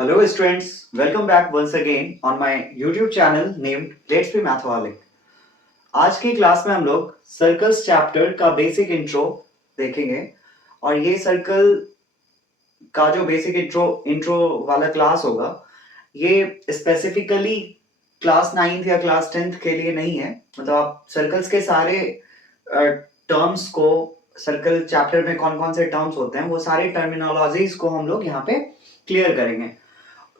Hello students, welcome back once again on my YouTube channel named Let's Be Mathaholic. आज की class में हम लोग सर्कल्स चैप्टर का बेसिक इंट्रो देखेंगे और ये सर्कल का जो बेसिक इंट्रो वाला क्लास होगा ये स्पेसिफिकली क्लास 9th या क्लास 10th के लिए नहीं है। मतलब आप सर्कल्स के सारे टर्म्स को, सर्कल चैप्टर में कौन कौन से टर्म्स होते हैं वो सारे टर्मिनोलॉजीज को हम लोग यहाँ पे क्लियर करेंगे।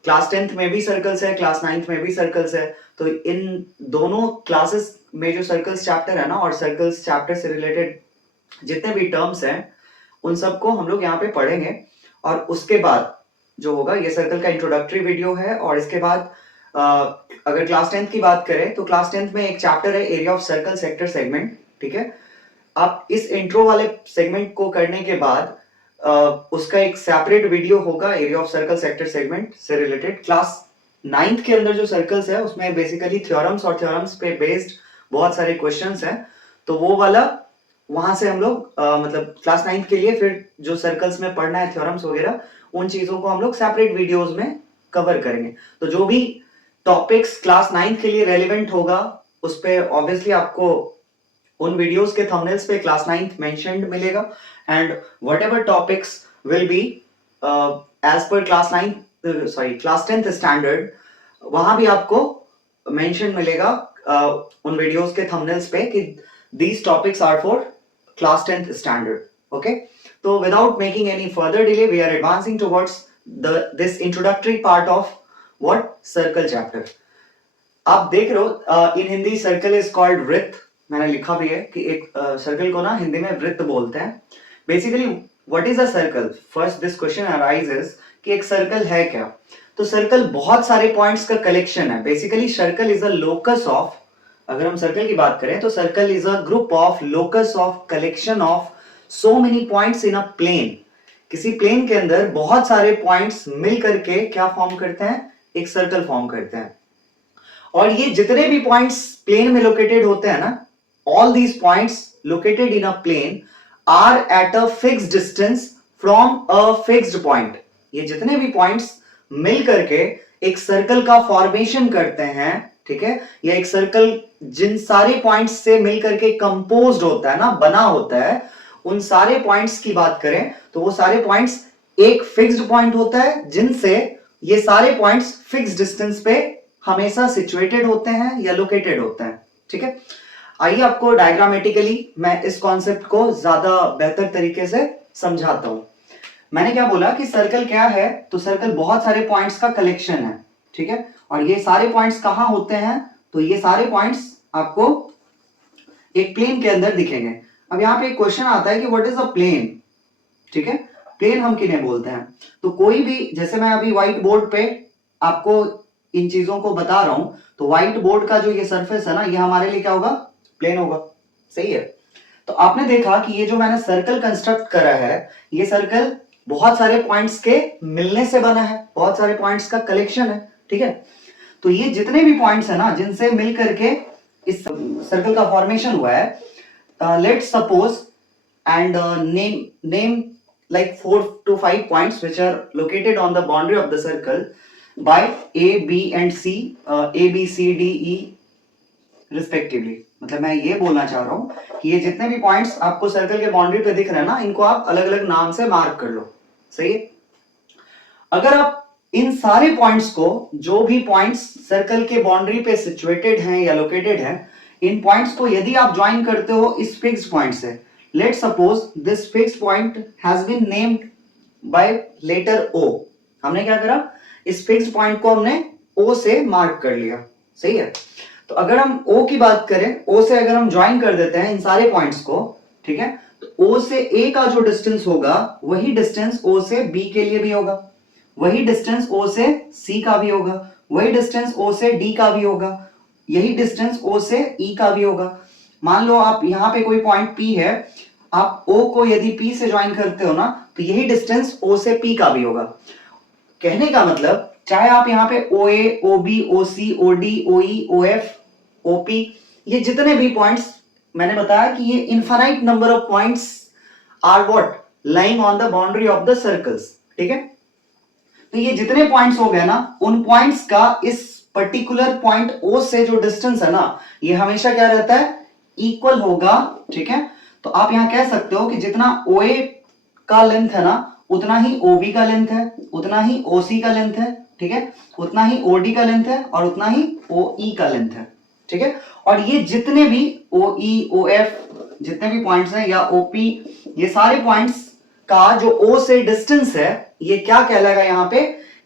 क्लास 10th में भी सर्कल्स है, क्लास 9th में भी सर्कल्स है, तो इन दोनों क्लासेस में जो सर्कल्स चैप्टर है ना और सर्कल्स चैप्टर से रिलेटेड जितने भी टर्म्स हैं उन सबको हम लोग यहाँ पे पढ़ेंगे। और उसके बाद जो होगा ये सर्कल का इंट्रोडक्टरी वीडियो है। और इसके बाद अगर क्लास 10th की बात करें तो क्लास 10th में एक चैप्टर है area of circle sector segment. ठीक है, आप इस इंट्रो वाले सेगमेंट को करने के बाद उसका एक सेपरेट वीडियो होगा area of circle sector segment से रिलेटेड। क्लास 9th के अंदर जो सर्कल्स है उसमें बेसिकली थ्योरम्स और थ्योरम्स पे बेस्ड बहुत सारे क्वेश्चंस हैं, तो वो वाला वहां से हम लोग मतलब क्लास 9th के लिए फिर जो सर्कल्स में पढ़ना है थ्योरम्स वगैरह उन चीजों को हम लोग सेपरेट वीडियोस में कवर करेंगे। तो जो भी टॉपिक्स क्लास 9th के लिए रेलिवेंट होगा उस पे ऑब्वियसली आपको उन वीडियोस के थंबनेल्स पे क्लास 9th मेंशन्ड मिलेगा and whatever topics will be as per class 10th standard वहां भी आपको मेंशन मिलेगा उन वीडियोस के थंबनेल्स पे कि these topics are for class 10th standard. Okay, so without making any further delay we are advancing towards this introductory part of what circle chapter. आप देख रहे हो इन हिंदी सर्कल इज कॉल्ड वृत्त, मैंने लिखा भी है कि एक सर्कल को ना हिंदी में वृत्त बोलते हैं। Basically what is a circle? First this question arises कि एक सर्कल है क्या। तो सर्कल बहुत सारे पॉइंट्स का कलेक्शन है। Basically circle is a locus of, अगर हम सर्कल की बात करें तो circle is a group of locus of collection of so many points in a plane. किसी प्लेन के अंदर बहुत सारे पॉइंट्स मिल करके क्या फॉर्म करते हैं? एक सर्कल फॉर्म करते हैं। और ये जितने भी पॉइंट्स प्लेन में लोकेटेड होते हैं ना, all these points located in a plane are at a fixed distance from a fixed point. ये जितने भी पॉइंट्स मिल करके एक सर्कल का फॉर्मेशन करते हैं, ठीक है, ये एक सर्कल जिन सारे पॉइंट्स से मिलकर के कंपोज्ड होता है ना, बना होता है, उन सारे पॉइंट्स की बात करें तो वो सारे पॉइंट्स एक फिक्स्ड पॉइंट होता है जिनसे ये सारे पॉइंट्स फिक्स्ड डिस्टेंस पे हमेशा सिचुएटेड होते हैं या लोकेटेड होते हैं। ठीक है, आइए आपको डायग्रामेटिकली मैं इस कॉन्सेप्ट को ज्यादा बेहतर तरीके से समझाता हूं। मैंने क्या बोला कि सर्कल क्या है? तो सर्कल बहुत सारे पॉइंट्स का कलेक्शन है। ठीक है, और ये सारे पॉइंट्स कहां होते हैं? तो ये सारे पॉइंट्स आपको एक प्लेन के अंदर दिखेंगे। अब यहाँ पे एक क्वेश्चन आता है कि व्हाट इज अ प्लेन। ठीक है, प्लेन हम किन्हें बोलते हैं? तो कोई भी, जैसे मैं अभी व्हाइट बोर्ड पे आपको इन चीजों को बता रहा हूं, तो व्हाइट बोर्ड का जो ये सरफेस है ना, ये हमारे लिए क्या होगा? प्लेन होगा। सही है, तो आपने देखा कि ये जो मैंने सर्कल कंस्ट्रक्ट करा है, ये सर्कल बहुत सारे पॉइंट्स के मिलने से बना है, बहुत सारे पॉइंट्स का कलेक्शन है। ठीक है, तो ये जितने भी पॉइंट्स है ना जिनसे मिल करके इस सर्कल का फॉर्मेशन हुआ है, let's suppose and name like 4 to 5 points which are located on the boundary of the circle by A, B and C, A, B, C, D, E respectively. मतलब मैं ये बोलना चाह रहा हूं कि ये जितने भी पॉइंट्स आपको सर्कल के बाउंड्री पे दिख रहे हैं ना, इनको आप अलग अलग नाम से मार्क कर लो। सही है, अगर आप इन सारे पॉइंट्स को, जो भी पॉइंट्स सर्कल के बाउंड्री पे सिचुएटेड हैं या लोकेटेड हैं, इन पॉइंट्स को यदि आप ज्वाइन करते हो इस फिक्स्ड पॉइंट से, let's suppose this fixed point has been named by letter O। हमने क्या करा? इस फिक्स्ड पॉइंट को हमने O से मार्क कर लिया। सही है, तो अगर हम O की बात करें, O से अगर हम ज्वाइन कर देते हैं इन सारे पॉइंट्स को, ठीक है, तो O से A का जो डिस्टेंस होगा वही डिस्टेंस O से B के लिए भी होगा, वही डिस्टेंस O से C का भी होगा, वही डिस्टेंस O से D का भी होगा, यही डिस्टेंस O से E का भी होगा। मान लो आप यहाँ पे कोई पॉइंट P है, आप O को यदि P से ज्वाइन करते हो ना, तो यही डिस्टेंस O से P का भी होगा। कहने का मतलब चाहे आप यहाँ पे OA, OB, OC, OD, OE, OF, OP, ये जितने भी पॉइंट्स मैंने बताया कि ये infinite number of points are what lying on the boundary of the circles. ठीक है, तो ये जितने पॉइंट्स हो गए ना, उन पॉइंट्स का इस पर्टिकुलर पॉइंट ओ से जो डिस्टेंस है ना, ये हमेशा क्या रहता है, इक्वल होगा। ठीक है, तो आप यहां कह सकते हो कि जितना ओ ए का लेंथ है ना, उतना ही OB का लेंथ है, उतना ही OC का लेंथ है। ठीक है, उतना ही OD का लेंथ है और उतना ही OE का लेंथ है। ठीक है, और ये जितने भी OE OF जितने भी पॉइंट्स हैं या OP, ये सारे पॉइंट्स का जो O से डिस्टेंस है, ये क्या कहलाएगा यहाँ पे,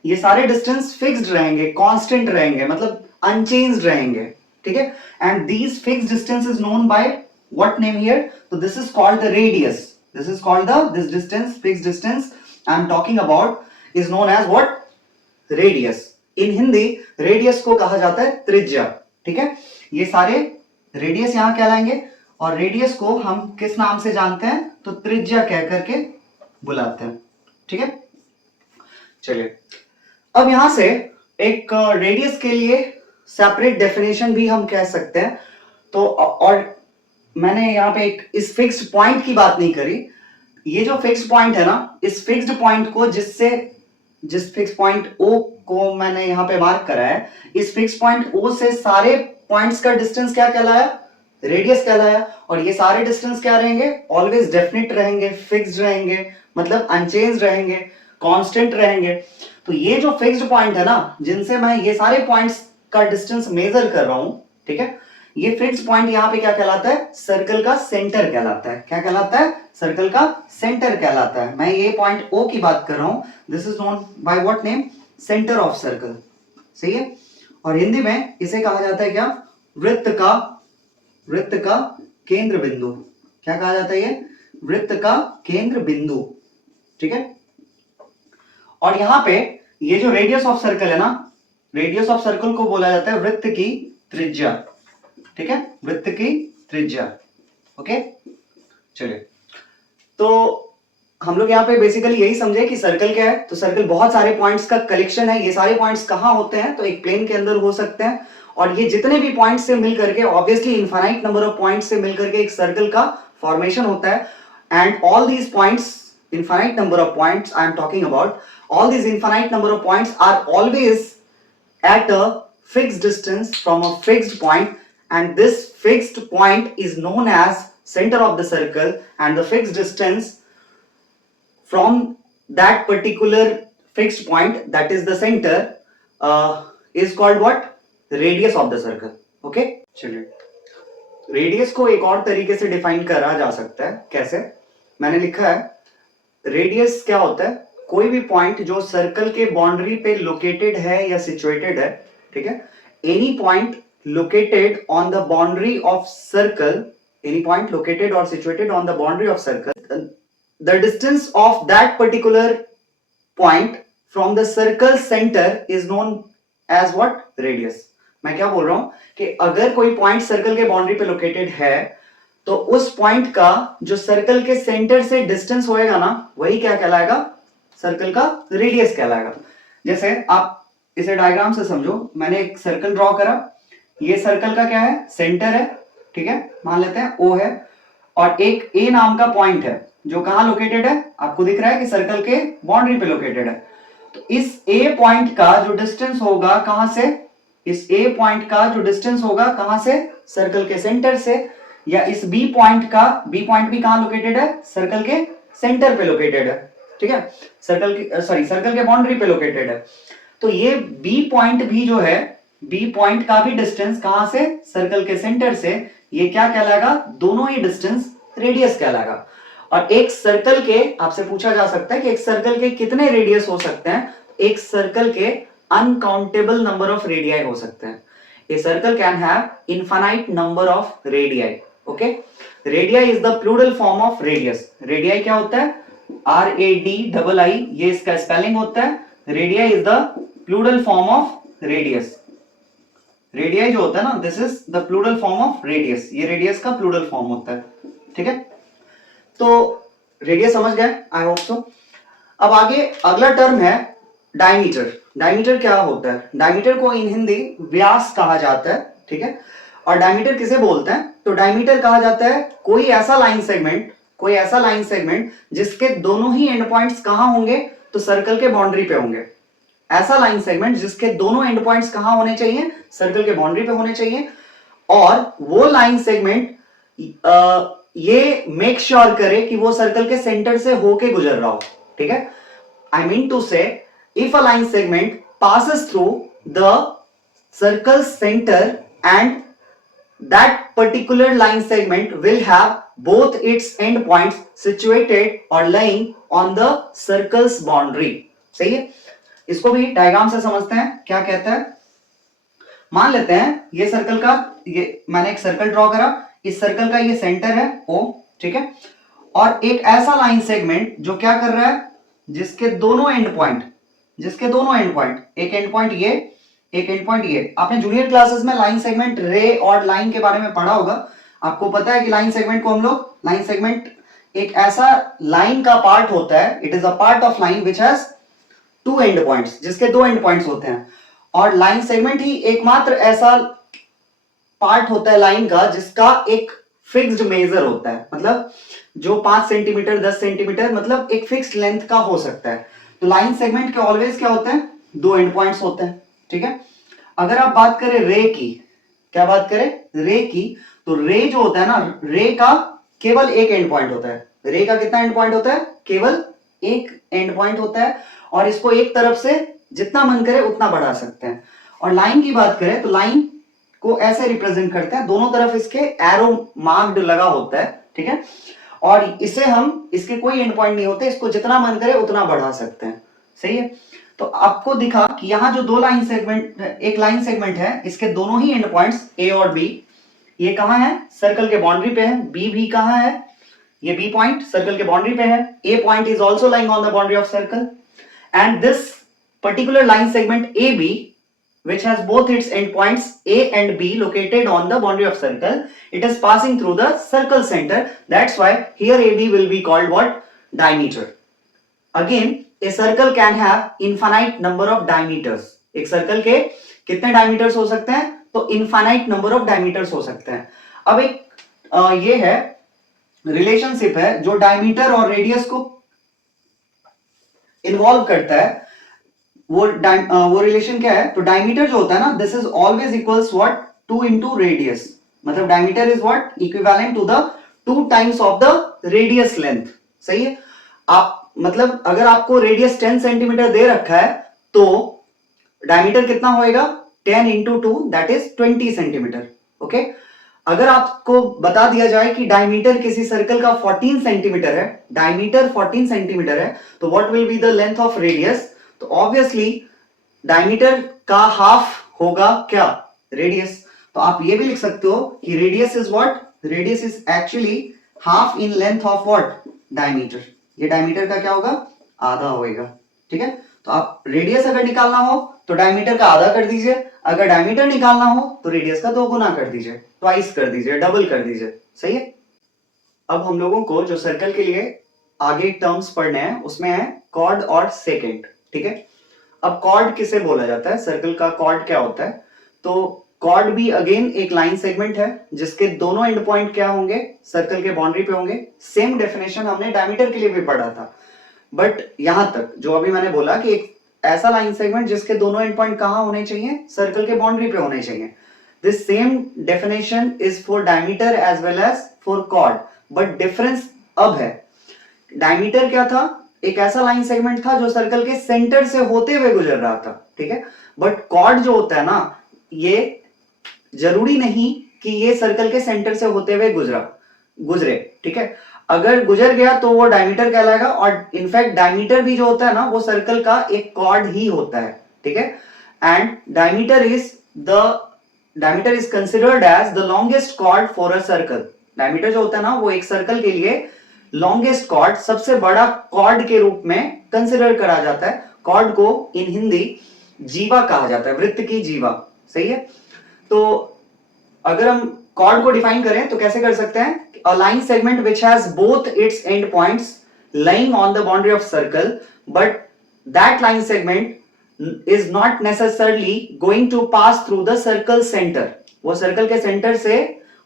ये सारे डिस्टेंस फिक्स्ड रहेंगे, कांस्टेंट रहेंगे, मतलब अनचेंज्ड रहेंगे। ठीक है, and these fixed distance is known by what name here, तो this is called the radius. This is called this distance, fixed distance I am talking about is known as what? Radius. In Hindi radius को कहा जाता है त्रिज्या। ठीक है, ये सारे रेडियस यहां कहलाएंगे और रेडियस को हम किस नाम से जानते हैं, तो त्रिज्या कह करके बुलाते हैं। ठीक है, चलिए अब यहां से एक रेडियस के लिए सेपरेट डेफिनेशन भी हम कह सकते हैं। तो और मैंने यहाँ पे एक इस फिक्स्ड पॉइंट की बात नहीं करी, ये जो फिक्स्ड पॉइंट है ना, इस फिक्स्ड पॉइंट को जिस फिक्स पॉइंट O को मैंने यहाँ पे मार्क करा है, इस फिक्स पॉइंट O से सारे पॉइंट्स का डिस्टेंस क्या कहलाया, रेडियस कहलाया। और ये सारे डिस्टेंस क्या रहेंगे, ऑलवेज डेफिनिट रहेंगे, फिक्स्ड रहेंगे, मतलब अनचेंज रहेंगे, कांस्टेंट रहेंगे। तो ये जो फिक्स्ड पॉइंट है ना, जिनसे मैं ये सारे पॉइंट्स का डिस्टेंस मेजर कर रहा हूं, ठीक है, ये फिक्स्ड पॉइंट यहाँ पे क्या कहलाता है, सर्कल का सेंटर कहलाता है। क्या कहलाता है, सर्कल का सेंटर कहलाता है। मैं ये पॉइंट O की बात कर रहा हूं, this is known by what name, centre of circle. सही है, और हिंदी में इसे कहा जाता है क्या, वृत्त का केंद्र बिंदु। क्या कहा जाता है, ये वृत्त का केंद्र बिंदु। ठीक है, और यहां पे ये जो रेडियस ऑफ सर्कल है ना, रेडियस ऑफ सर्कल को बोला जाता है वृत्त की त्रिज्या। ठीक है, वृत्त की त्रिज्या। ओके, चलिए तो हम लोग यहाँ पे बेसिकली यही समझे कि सर्कल क्या है। तो सर्कल बहुत सारे पॉइंट्स का कलेक्शन है। ये सारे पॉइंट्स कहाँ होते हैं, तो एक प्लेन के अंदर हो सकते हैं, और ये जितने भी पॉइंट्स से मिलकर के, obviously infinite number of points से मिलकर के एक सर्कल का फॉर्मेशन होता है। And all these points, infinite number of points I am talking about, all these infinite number of points are always at a fixed distance from a fixed point, and this fixed point is known as center of the circle, and the fixed distance from that particular fixed point, that is the center, is called what, radius of the circle. Okay, चलिए radius को एक और तरीके से define करा जा सकता है। कैसे, मैंने लिखा है रेडियस क्या होता है, कोई भी पॉइंट जो सर्कल के बाउंड्री पे लोकेटेड है या सिचुएटेड है। ठीक है, any point located on the boundary of circle, any point located or situated on the boundary of circle, the distance of that particular point from the circle centre is known as what, radius. मैं क्या बोल रहा हूं कि अगर कोई point circle के boundary पे लोकेटेड है, तो उस पॉइंट का जो सर्कल के सेंटर से डिस्टेंस होएगा ना, वही क्या कहलाएगा, सर्कल का रेडियस कहलाएगा। जैसे आप इसे डायग्राम से समझो, मैंने एक सर्कल ड्रॉ करा, ये सर्कल का क्या है, सेंटर है। ठीक है, मान लेते हैं O है, और एक A नाम का पॉइंट है जो कहां लोकेटेड है, आपको दिख रहा है कि सर्कल के बाउंड्री पे लोकेटेड है। तो इस A पॉइंट का जो डिस्टेंस होगा कहां से, इस A पॉइंट का जो डिस्टेंस होगा कहां से, सर्कल के सेंटर से, या इस B पॉइंट का, B पॉइंट भी कहां लोकेटेड है, सर्कल के सेंटर पे लोकेटेड है। ठीक है, सर्कल के बाउंड्री पे लोकेटेड है। तो ये B पॉइंट भी जो है, B पॉइंट का भी डिस्टेंस कहां से, सर्कल के सेंटर से, ये क्या कहलाएगा, दोनों ही डिस्टेंस रेडियस कहलाएगा। और एक सर्कल के, आपसे पूछा जा सकता है कि एक सर्कल के कितने रेडियस हो सकते हैं, एक सर्कल के अनकाउंटेबल नंबर ऑफ रेडियाई हो सकते हैं। A circle can have infinite number of radii. Okay, radii is the plural form of radius. Radii क्या होता है, RADII, ये इसका स्पेलिंग होता है। radii is the plural form of radius. radii जो होता है ना, this is the plural form of radius. ये radius का plural form होता है। ठीक है, तो radius समझ गए, I hope so. अब आगे अगला टर्म है डायमीटर। डायमीटर क्या होता है, डायमीटर को इन हिंदी व्यास कहा जाता है। ठीक है, और डायमीटर किसे बोलते हैं, तो डायमीटर कहा जाता है कोई ऐसा लाइन सेगमेंट जिसके दोनों ही एंड पॉइंट्स कहां होंगे, तो सर्कल के बाउंड्री पे होंगे। ऐसा लाइन सेगमेंट जिसके दोनों एंड पॉइंट्स कहां होने चाहिए, सर्कल के बाउंड्री पे होने चाहिए, और वो लाइन सेगमेंट ये मेक श्योर करे कि वो सर्कल के सेंटर से होके गुजर रहा हो, ठीक है। आई मीन टू से if a line segment passes through the circle center and that particular line segment will have both its end points situated or lying on the circle's boundary। सही है, इसको भी डायग्राम से समझते हैं क्या कहता है। मान लेते हैं ये सर्कल का, ये मैंने एक सर्कल ड्रॉ करा, इस सर्कल का ये सेंटर है O, ठीक है, और एक ऐसा लाइन सेगमेंट जो क्या कर रहा है, जिसके दोनों एंड पॉइंट एक एंड पॉइंट ये, एक एंड पॉइंट ये। आपने जूनियर क्लासेस में लाइन सेगमेंट, रे और लाइन के बारे में पढ़ा होगा। आपको पता है कि लाइन सेगमेंट को हम लोग, लाइन सेगमेंट एक ऐसा लाइन का पार्ट होता है, it is a part of line which has two end points, जिसके दो एंड पॉइंट्स होते हैं। और लाइन सेगमेंट ही एकमात्र ऐसा पार्ट होता है लाइन का जिसका एक फिक्स्ड मेजर होता है, मतलब जो 5 सेंटीमीटर 10 सेंटीमीटर मतलब एक फिक्स्ड लेंथ का हो सकता है। तो लाइन सेगमेंट के ऑलवेज क्या होते हैं, दो एंड पॉइंट्स होते हैं, ठीक है। अगर आप बात करें रे की, क्या बात करें रे की, तो रे जो होता है ना, रे का केवल एक एंड पॉइंट होता है। रे का कितना एंड पॉइंट होता है, केवल एक एंड पॉइंट होता है, और इसको एक तरफ से जितना मन करे उतना बढ़ा सकते हैं। और लाइन की बात करें तो लाइन को ऐसे रिप्रेजेंट करते हैं, दोनों तरफ इसके एरो मार्क्ड लगा होता है, ठीक है, और इसे हम, इसके कोई एंड पॉइंट नहीं होते, इसको जितना मन करे उतना बढ़ा सकते हैं, सही है। तो आपको दिखा कि यहां जो दो लाइन सेगमेंट, एक लाइन सेगमेंट है, इसके दोनों ही एंड पॉइंट्स ए और बी, ये कहां है, सर्कल के बाउंड्री पे है। बी भी कहां है, ये बी पॉइंट सर्कल के बाउंड्री पे है। A point is also lying on the boundary of circle, and this particular line segment A B which has both its endpoints A and B located on the boundary of circle, it is passing through the circle center. That's why here AB will be called what, diameter. Again, a circle can have infinite number of diameters. एक circle के कितने diameters हो सकते हैं, तो infinite number of diameters हो सकते हैं। अब एक ये है रिलेशनशिप है जो डायमीटर और रेडियस को इन्वॉल्व करता है। वो रिलेशन क्या है, तो डायमीटर जो होता है ना, this is always equals what, 2 into radius, मतलब diameter is what, equivalent to the 2 times of the radius length, सही है। आप मतलब अगर आपको रेडियस 10 सेंटीमीटर दे रखा है तो डायमीटर कितना होएगा, 10 into 2 that is 20 centimetre, okay. अगर आपको बता दिया जाए कि डायमीटर किसी सर्कल का 14 सेंटीमीटर है, डायमीटर 14 सेंटीमीटर है, तो what will be the length of radius, तो ऑब्वियसली डायमीटर का हाफ होगा क्या, रेडियस। तो आप ये भी लिख सकते हो कि radius is what, radius is actually half in length of what, diameter. ये डायमीटर का क्या होगा, आधा होएगा, ठीक है। तो आप रेडियस अगर निकालना हो तो डायमीटर का आधा कर दीजिए, अगर डायमीटर निकालना हो तो रेडियस का 2 गुना कर दीजिए, ट्वाइस कर दीजिए, डबल कर दीजिए, सही है। अब हम लोगों को जो सर्कल के लिए आगे टर्म्स पढ़ने हैं उसमें है कॉर्ड और सेकेंट, ठीक है। अब कॉर्ड किसे बोला जाता है, सर्कल का कॉर्ड क्या होता है, तो कॉर्ड भी अगेन एक लाइन सेगमेंट है जिसके दोनों एंड पॉइंट क्या होंगे, सर्कल के बाउंड्री पे होंगे। सेम डेफिनेशन हमने डायमीटर के लिए भी पढ़ा था, बट यहां तक जो अभी मैंने बोला कि एक ऐसा लाइन सेगमेंट जिसके दोनों एंड पॉइंट कहां होने चाहिए, सर्कल के बाउंड्री पे होने चाहिए। This same definition is for diameter as well as for chord, but difference अब है, डायमीटर क्या था, एक ऐसा लाइन सेगमेंट था जो सर्कल के सेंटर से होते हुए गुजर रहा था, ठीक है। बट कॉर्ड जो होता है ना, ये जरूरी नहीं कि ये सर्कल के सेंटर से होते हुए गुजरे, ठीक है। अगर गुजर गया तो वो डायमीटर कहलाएगा, और इनफैक्ट डायमीटर भी जो होता है ना वो सर्कल का एक कॉर्ड ही होता है, ठीक है। And diameter is considered as the longest chord for a circle. Diameter जो होता है ना वो एक सर्कल के लिए लॉन्गेस्ट कॉर्ड, सबसे बड़ा कॉर्ड के रूप में कंसिडर करा जाता है। कॉर्ड को इन हिंदी जीवा कहा जाता है, वृत्त की जीवा, सही है। तो अगर हम कॉर्ड को डिफाइन करें तो कैसे कर सकते हैं, a line segment which has both its end points lying on the boundary of circle, but that line segment is not necessarily going to pass through the circle center. वो circle के centre से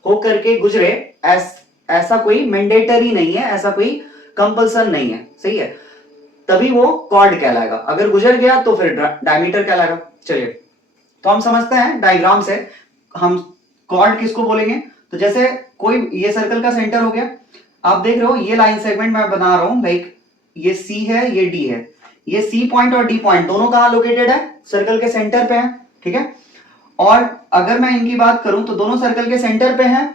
होकर के गुजरे, ऐसा कोई mandatory नहीं है, ऐसा कोई कंपल्सन नहीं है, सही है। तभी वो कॉर्ड कहलाएगा, अगर गुजर गया तो फिर डायमीटर कहलाएगा। चलिए तो हम समझते हैं डायग्राम से हम कॉर्ड किसको बोलेंगे। तो जैसे कोई ये सर्कल का सेंटर हो गया, आप देख रहे हो ये लाइन सेगमेंट मैं बना रहा हूं, लाइक ये सी है ये डी है, ये सी पॉइंट और डी पॉइंट दोनों कहां लोकेटेड है, सर्कल के सेंटर पे है, ठीक है। और अगर मैं इनकी बात करूं तो दोनों सर्कल के सेंटर पे हैं,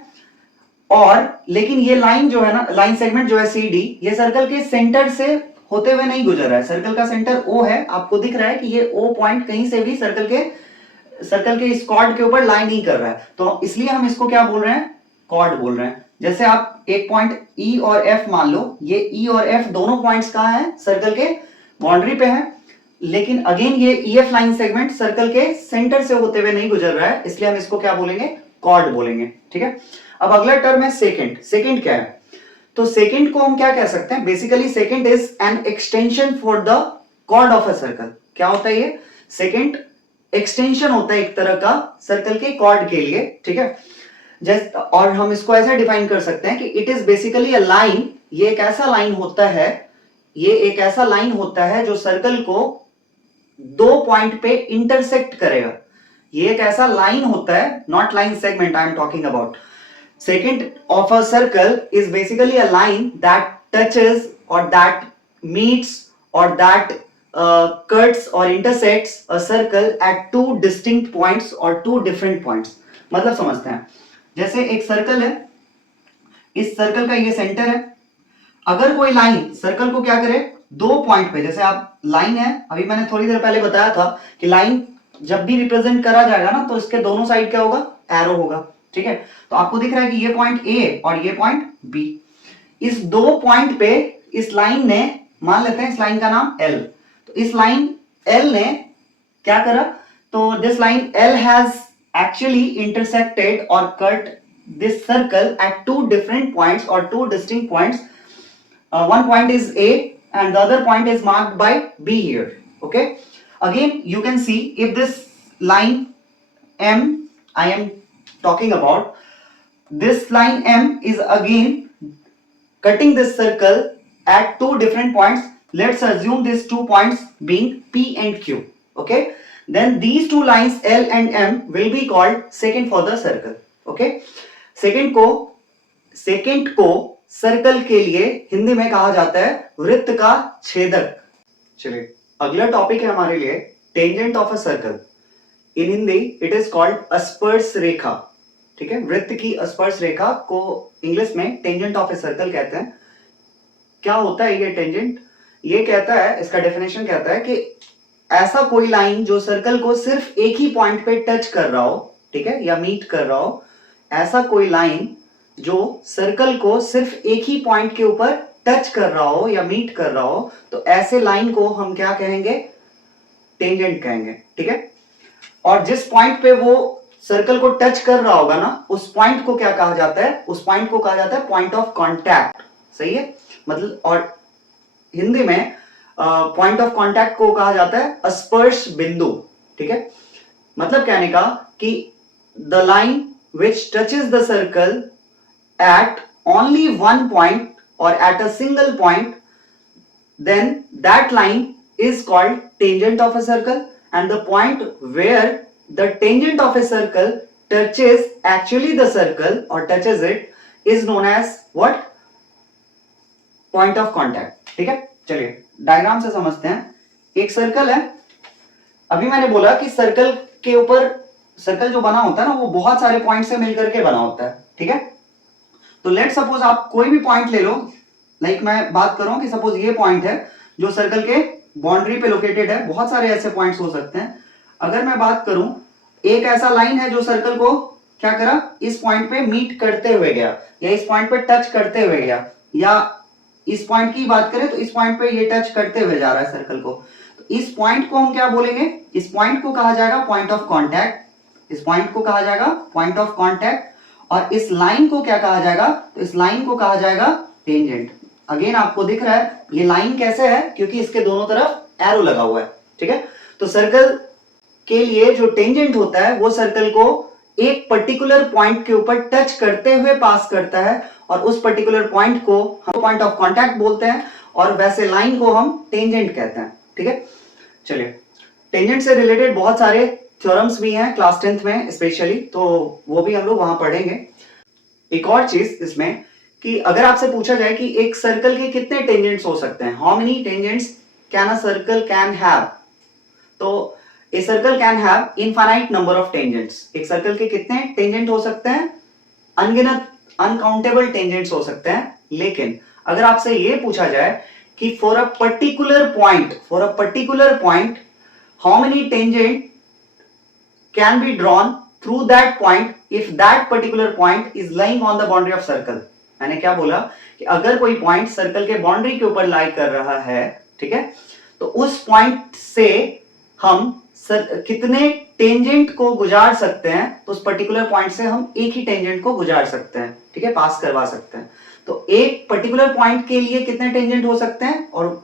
और लेकिन ये लाइन जो है ना, लाइन सेगमेंट जो है सी डी, ये सर्कल के सेंटर से होते हुए नहीं गुजर रहा है। सर्कल का सेंटर ओ है, आपको दिख रहा है कि ये ओ पॉइंट कहीं से भी सर्कल के इस कॉर्ड के ऊपर लाइन नहीं कर रहा है, तो इसलिए हम इसको क्या बोल रहे हैं, कॉर्ड बोल रहे हैं। जैसे आप एक पॉइंट ई और एफ मान लो, ये ई और एफ दोनों पॉइंट्स कहां हैं, सर्कल के बाउंड्री पे हैं, लेकिन अगेन ये ईएफ लाइन सेगमेंट सर्कल के सेंटर से होते हुए नहीं गुजर रहा है, इसलिए हम इसको क्या बोलेंगे, कॉर्ड बोलेंगे, ठीक है। अब अगला टर्म है सेकंड। सेकंड क्या है, तो सेकंड को हम क्या कह सकते हैं, basically secant is an extension for the chord of a circle. क्या होता है ये, सेकंड एक्सटेंशन होता है एक तरह का सर्कल के कॉर्ड के लिए, ठीक है। जस्ट और हम इसको ऐसे डिफाइन कर सकते हैं कि it is basically a line, ये एक ऐसा लाइन होता है, ये एक ऐसा लाइन होता है जो सर्कल को दो पॉइंट पे इंटरसेक्ट करेगा। ये एक ऐसा लाइन होता है, not line segment I am talking about. Second of a circle is basically a line that touches और दैट मीट्स और that cuts or intersects a circle at two distinct points or two different points। मतलब समझते हैं, जैसे एक circle है, इस circle का ये सेंटर है, अगर कोई लाइन सर्कल को क्या करे, दो पॉइंट पे, जैसे आप लाइन है, अभी मैंने थोड़ी देर पहले बताया था कि लाइन जब भी रिप्रेजेंट करा जाएगा ना तो इसके दोनों साइड क्या होगा, एरो होगा, ठीक है। तो आपको दिख रहा है कि ये पॉइंट ए और ये पॉइंट बी, इस दो पॉइंट पे इस लाइन ने, मान लेते हैं इस लाइन का नाम एल, तो इस लाइन एल ने क्या करा, तो this line L has actually intersected or cut this circle at two different points or two distinct points. one point is A and the other point is marked by B here, okay। Again you can see if this line M I am talking about, this line M is again cutting this circle at two different points. Let's assume these 2 points being P and Q, okay। Then these two lines L and M will be called secant for the circle, okay। secant को circle के लिए हिंदी में कहा जाता है वृत्त का छेदक। चलिए अगला टॉपिक है हमारे लिए tangent of a circle. In Hindi it is called स्पर्श रेखा, ठीक है। वृत्त की स्पर्श रेखा को इंग्लिश में टेंजेंट ऑफ ए सर्कल कहते हैं। क्या होता है ये टेंजेंट, ये कहता है, इसका डेफिनेशन कहता है कि ऐसा कोई लाइन जो सर्कल को सिर्फ एक ही पॉइंट पे टच कर रहा हो, ठीक है, या मीट कर रहा हो, ऐसा कोई लाइन जो सर्कल को सिर्फ एक ही पॉइंट के ऊपर टच कर रहा हो या मीट कर रहा हो, तो ऐसे लाइन को हम क्या कहेंगे, टेंजेंट कहेंगे, ठीक है। और जिस पॉइंट पे वो सर्कल को टच कर रहा होगा ना, उस पॉइंट को क्या कहा जाता है, उस पॉइंट को कहा जाता है पॉइंट ऑफ कांटेक्ट, सही है। मतलब और हिंदी में पॉइंट ऑफ कांटेक्ट को कहा जाता है स्पर्श बिंदु, ठीक है। मतलब कहने का कि the line which touches the circle at only one point or at a single point, then that line is called tangent of a circle, and the point where the tangent of a circle touches actually the circle or touches it is known as what, point of contact, ठीक है। चलिए diagram से समझते हैं। एक circle है, अभी मैंने बोला कि सर्कल के ऊपर, सर्कल जो बना होता है ना वो बहुत सारे पॉइंट से मिलकर के बना होता है, ठीक है। तो लेट सपोज आप कोई भी पॉइंट ले लो, लाइक मैं बात कर रहा हूं कि सपोज ये पॉइंट है जो सर्कल के बाउंड्री पे लोकेटेड है, बहुत सारे ऐसे पॉइंट्स हो सकते हैं। अगर मैं बात करूं, एक ऐसा लाइन है जो सर्कल को क्या करा, इस पॉइंट पे मीट करते हुए गया, या इस पॉइंट पे टच करते हुए गया, या इस पॉइंट की बात करें तो इस पॉइंट पे ये टच करते हुए जा रहा है सर्कल को, तो इस पॉइंट को हम क्या बोलेंगे, इस पॉइंट को कहा जाएगा पॉइंट ऑफ कॉन्टैक्ट, इस पॉइंट को कहा जाएगा पॉइंट ऑफ कॉन्टैक्ट। और इस लाइन को क्या कहा जाएगा, तो इस लाइन को कहा जाएगा टेंजेंट। अगेन आपको दिख रहा है ये लाइन कैसे है, क्योंकि इसके दोनों तरफ एरो लगा हुआ है, ठीक है। तो सर्कल के लिए जो टेंजेंट होता है वो सर्कल को एक पर्टिकुलर पॉइंट के ऊपर टच करते हुए पास करता है, और उस पर्टिकुलर पॉइंट को हम पॉइंट ऑफ कांटेक्ट बोलते हैं, और वैसे लाइन को हम टेंजेंट कहते हैं। ठीक है, चलिए टेंजेंट से रिलेटेड बहुत सारे थ्योरम्स भी हैं क्लास 10th में स्पेशली, तो वो भी हम लोग वहां पढ़ेंगे। एक और चीज इसमें कि अगर आपसे पूछा जाए कि एक सर्कल के कितने टेंजेंट्स हो सकते हैं, how many tangents can a circle can have, तो a circle can have infinite number of tangents. एक सर्कल के कितने टेंजेंट हो सकते हैं, अनगिनत अनकाउंटेबल टेंजेंट्स हो सकते हैं। लेकिन अगर आपसे ये पूछा जाए कि for a particular point how many tangent can be drawn through that point if that particular point is lying on the boundary of circle. मैंने क्या बोला कि अगर कोई पॉइंट सर्कल के बाउंड्री के ऊपर लाई कर रहा है, ठीक है, तो उस पॉइंट से हम कितने टेंजेंट को गुजार सकते हैं, तो उस पर्टिकुलर पॉइंट से हम एक ही टेंजेंट को गुजार सकते हैं। ठीक है, पास करवा सकते हैं। तो एक पर्टिकुलर पॉइंट के लिए कितने टेंजेंट हो सकते हैं, और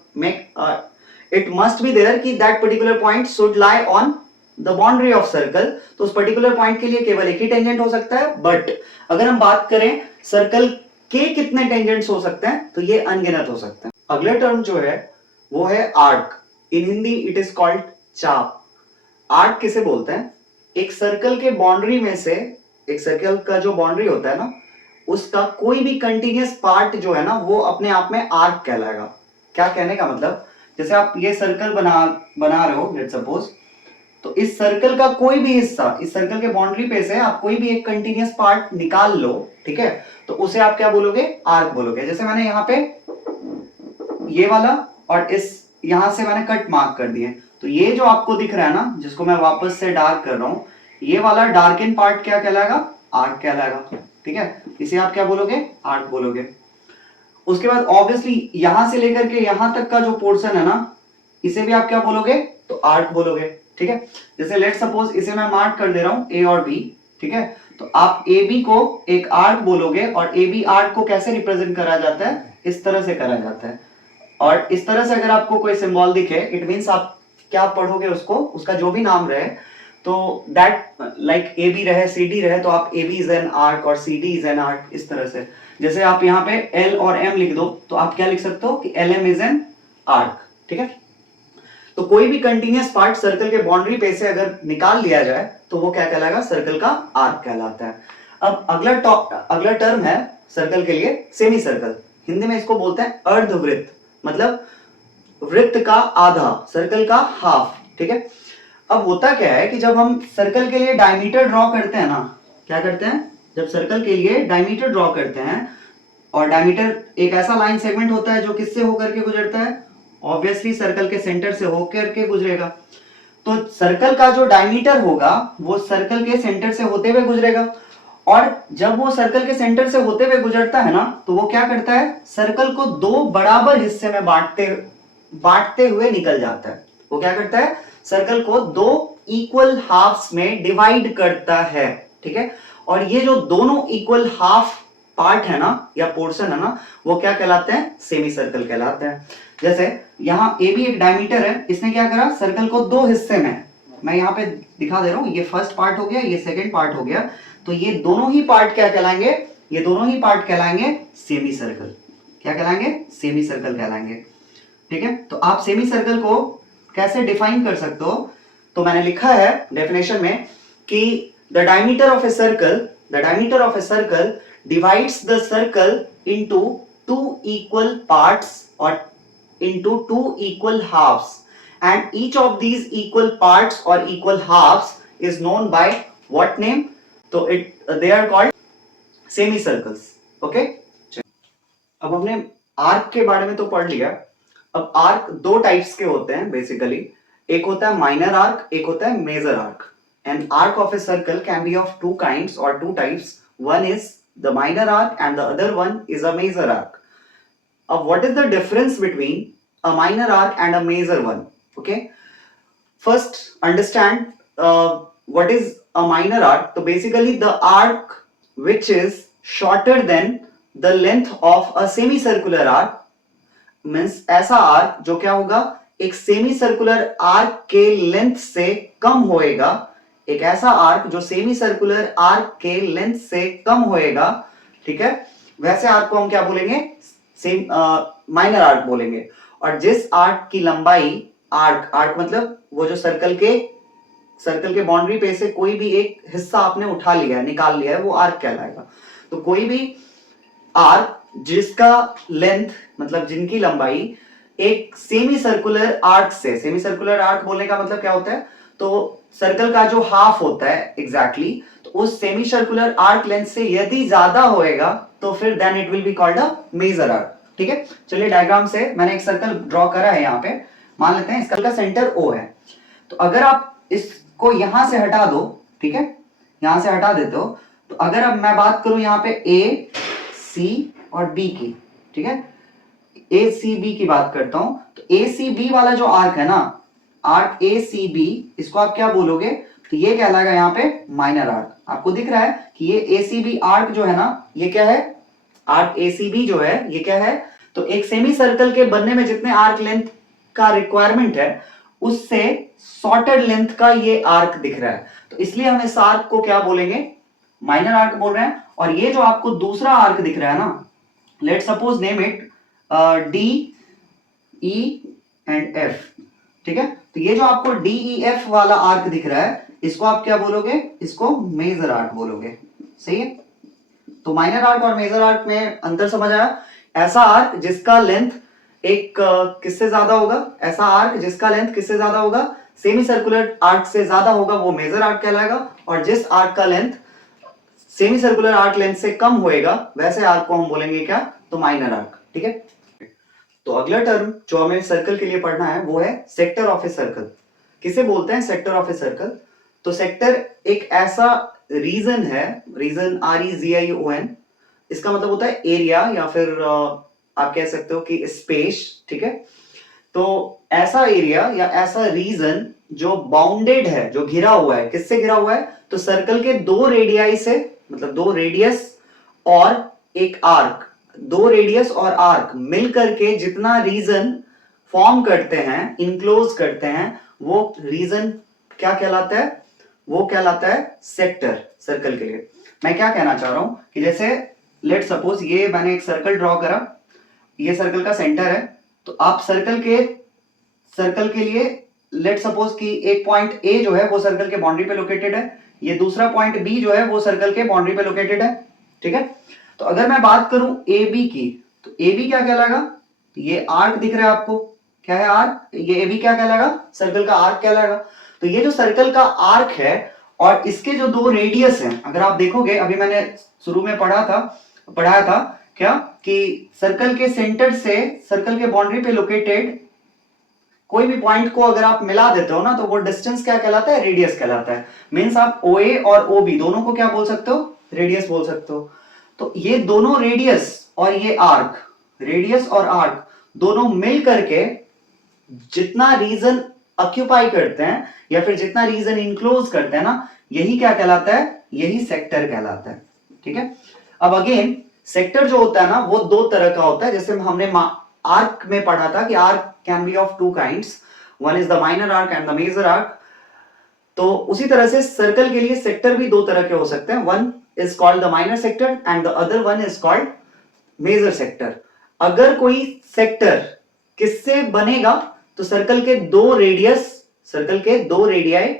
इट मस्ट बी देयर कि that particular point should lie on the boundary of circle, तो उस पर्टिकुलर पॉइंट के लिए केवल एक ही टेंजेंट हो सकता है। बट अगर हम बात करें सर्कल के कितने टेंजेंट्स हो सकते हैं, तो ये अनगिनत हो सकते हैं। अगला टर्म जो है वो है arc. In Hindi it is called चाप। आर्क किसे बोलते हैं, एक सर्कल के बाउंड्री में से, एक सर्कल का जो बाउंड्री होता है ना, उसका कोई भी कंटिन्यूअस पार्ट जो है ना, वो अपने आप में आर्क कहलाएगा। क्या कहने का मतलब, जैसे आप ये सर्कल बना रहे हो लेट्स सपोज, तो इस सर्कल का कोई भी हिस्सा, इस सर्कल के बाउंड्री पे से आप कोई भी एक कंटिन्यूअस पार्ट निकाल लो, ठीक है, तो उसे आप क्या बोलोगे, आर्क बोलोगे। जैसे मैंने यहाँ पे ये वाला और इस यहां से मैंने कट मार्क कर दिए, तो ये जो आपको दिख रहा है ना, जिसको मैं वापस से डार्क कर रहा हूं, ये वाला डार्कन पार्ट क्या कहलाएगा, आर्क कहलाएगा। ठीक है, इसे आप क्या बोलोगे, आर्क बोलोगे। उसके बाद ऑब्वियसली यहां से लेकर के यहां तक का जो पोर्शन है ना, इसे भी आप क्या बोलोगे, तो आर्क बोलोगे। ठीक है, जैसे लेट सपोज इसे मैं मार्क कर दे रहा हूं ए और बी, ठीक है, तो आप ए बी को एक आर्क बोलोगे, और ए बी आर्क को कैसे रिप्रेजेंट करा जाता है, इस तरह से करा जाता है। और इस तरह से अगर आपको कोई सिंबल दिखे, इट मींस आप क्या पढ़ोगे उसको, उसका जो भी नाम रहे, तो दैट लाइक ए बी रहे, सी डी रहे, तो आप A B is an arc और C D is an arc, इस तरह से। जैसे आप यहाँ पे एल और एम लिख दो, तो आप क्या लिख सकते हो कि L M is an arc. ठीक है, तो कोई भी कंटिन्यूअस पार्ट सर्कल के बाउंड्री पे से अगर निकाल लिया जाए, तो वो क्या कहलाएगा, सर्कल का आर्क कहलाता है। अब अगला टर्म है सर्कल के लिए सेमी सर्कल। हिंदी में इसको बोलते हैं अर्धवृत्त, मतलब वृत्त का आधा, सर्कल का हाफ। ठीक है, अब होता क्या है कि जब हम सर्कल के लिए डायमीटर ड्रॉ करते हैं ना, क्या करते हैं, जब सर्कल के लिए डायमीटर ड्रॉ करते हैं, और डायमीटर एक ऐसा लाइन सेगमेंट होता है जो किससे होकर के गुजरता है, ऑब्वियसली सर्कल के सेंटर से होकर के गुजरेगा। तो सर्कल का जो डायमीटर होगा वो सर्कल के सेंटर से होते हुए गुजरेगा, और जब वो सर्कल के सेंटर से होते हुए गुजरता है ना, तो वो क्या करता है, सर्कल को दो बराबर हिस्से में बांटते हुए निकल जाता है। वो क्या करता है, सर्कल को दो इक्वल हाफ्स में डिवाइड करता है। ठीक है, और ये जो दोनों इक्वल हाफ पार्ट है ना, या पोर्शन है ना, वो क्या कहलाते हैं, सेमी सर्कल कहलाते हैं। जैसे यहाँ ए बी एक डायमीटर है, इसने क्या करा, सर्कल को दो हिस्से में, मैं यहाँ पे दिखा दे रहा हूँ, ये फर्स्ट पार्ट हो गया, ये सेकेंड पार्ट हो गया, तो ये दोनों ही पार्ट क्या कहलाएंगे, ये दोनों ही पार्ट कहलाएंगे सेमी सर्कल। क्या कहलाएंगे, सेमी सर्कल कहलाएंगे। ठीक है, तो आप सेमी सर्कल को कैसे डिफाइन कर सकते हो, तो मैंने लिखा है डेफिनेशन में कि the diameter of a circle divides the circle into two equal parts और into two equal halves, and each of these equal parts or equal halves is known by what name, so they are called semicircles. Okay, अब हमने arc के बारे में तो पढ़ लिया। अब आर्क दो टाइप्स के होते हैं बेसिकली, एक होता है माइनर आर्क, एक होता है major arc. An arc of a circle can be of two kinds और two types, one is the minor arc and the other one is a major arc. what is the difference between a minor arc and a major one? Okay, first understand what is a minor arc. So basically the arc which is shorter than the length of a semicircular arc means ऐसा arc जो क्या होगा, एक semi circular arc के length से कम होएगा। एक ऐसा आर्क जो सेमी सर्कुलर आर्क के लेंथ से कम होएगा, ठीक है, वैसे आर्क को हम क्या बोलेंगे, सेम माइनर आर्क बोलेंगे। और जिस आर्क की लंबाई, आर्क आर्क मतलब वो जो सर्कल के बाउंड्री पे से कोई भी एक हिस्सा आपने उठा लिया है, निकाल लिया है, वो आर्क कहलाएगा। तो कोई भी आर्क जिसका लेंथ मतलब जिनकी लंबाई एक सेमी सर्कुलर आर्क से, सेमी सर्कुलर आर्क बोलने का मतलब क्या होता है, तो सर्कल का जो हाफ होता है एग्जैक्टली तो उस सेमी सर्कुलर आर्क लेंथ से यदि ज्यादा होएगा तो फिर then it will be called a major arc. ठीक है, चलिए डायग्राम से मैंने एक सर्कल ड्रॉ करा है यहाँ पे, मान लेते हैं इसका सेंटर O है। तो अगर आप इसको यहां से हटा दो, ठीक है, यहां से हटा देते हो, तो अगर अब मैं बात करूं यहाँ पे A, C और B की, ठीक है, ACB की बात करता हूं, तो ACB वाला जो आर्क है ना, आर्क ACB, इसको आप क्या बोलोगे, तो ये कहलाएगा यहाँ पे माइनर आर्क। आपको दिख रहा है कि ये ACB आर्क जो है ना, ये क्या है, आर्क ACB जो है ये क्या है, तो एक सेमी सर्कल के बनने में जितने आर्क लेंथ का रिक्वायरमेंट है उससे शॉर्टेड लेंथ का ये आर्क दिख रहा है, तो इसलिए हम इस आर्क को क्या बोलेंगे, माइनर आर्क बोल रहे हैं। और ये जो आपको दूसरा आर्क दिख रहा है ना, let suppose name it D, E and F, ठीक है, तो ये जो आपको DEF वाला आर्क दिख रहा है इसको आप क्या बोलोगे, इसको मेजर आर्क बोलोगे। सही है, तो माइनर आर्क और मेजर आर्क में अंतर समझ आया। ऐसा आर्क जिसका लेंथ एक किससे ज्यादा होगा, ऐसा आर्क जिसका लेंथ किससे ज्यादा होगा, सेमी सर्कुलर आर्क से ज्यादा होगा, वो मेजर आर्क कहलाएगा। और जिस आर्क का length semi circular arc length से कम होएगा वैसे आर्क को हम बोलेंगे क्या, तो माइनर आर्क। ठीक है, तो अगला टर्म जो हमें सर्कल के लिए पढ़ना है वो है सेक्टर ऑफ ए सर्कल। किसे बोलते हैं सेक्टर ऑफ ए सर्कल, तो सेक्टर एक ऐसा रीजन है, रीजन REGION, इसका मतलब होता है एरिया या फिर आप कह सकते हो कि स्पेस। ठीक है, तो ऐसा एरिया या ऐसा रीजन जो बाउंडेड है, जो घिरा हुआ है, किससे घिरा हुआ है, तो सर्कल के दो रेडियाई से, मतलब दो रेडियस और एक आर्क, दो रेडियस और आर्क मिलकर के जितना रीजन फॉर्म करते हैं, इंक्लोज करते हैं, वो रीजन क्या कहलाता है, वो कहलाता है सेक्टर सर्कल के लिए। मैं क्या कहना चाह रहा हूं कि जैसे लेट सपोज ये मैंने एक सर्कल ड्रॉ करा, ये सर्कल का सेंटर है, तो आप सर्कल के लिए लेट सपोज कि एक पॉइंट A जो है वो सर्कल के बाउंड्री पे लोकेटेड है, ये दूसरा पॉइंट B जो है वो सर्कल के बाउंड्री पे लोकेटेड है। ठीक है, तो अगर मैं बात करूं AB की, तो AB क्या कहलाएगा, ये आर्क दिख रहा है आपको, क्या है आर्क, ये AB क्या कहलाएगा, सर्कल का आर्क कहलाएगा। तो ये जो सर्कल का आर्क है और इसके जो दो रेडियस हैं, अगर आप देखोगे अभी मैंने शुरू में पढ़ाया था क्या, कि सर्कल के सेंटर से सर्कल के बाउंड्री पे लोकेटेड कोई भी पॉइंट को अगर आप मिला देते हो ना, तो वो डिस्टेंस क्या कहलाता है, रेडियस कहलाता है। मींस आप OA और OB दोनों को क्या बोल सकते हो, रेडियस बोल सकते हो। तो ये दोनों रेडियस और ये आर्क, रेडियस और आर्क दोनों मिल करके जितना रीजन ऑक्यूपाई करते हैं या फिर जितना रीजन इंक्लोज करते हैं ना, यही क्या कहलाता है, यही सेक्टर कहलाता है। ठीक है, अब अगेन सेक्टर जो होता है ना वो दो तरह का होता है, जैसे हमने आर्क में पढ़ा था कि arc can be of two kinds, one is the minor arc and the major arc. तो उसी तरह से सर्कल के लिए सेक्टर भी दो तरह के हो सकते हैं, one is called the minor sector and the other one is called major sector. अगर कोई सेक्टर किससे बनेगा, तो सर्कल के दो रेडियाई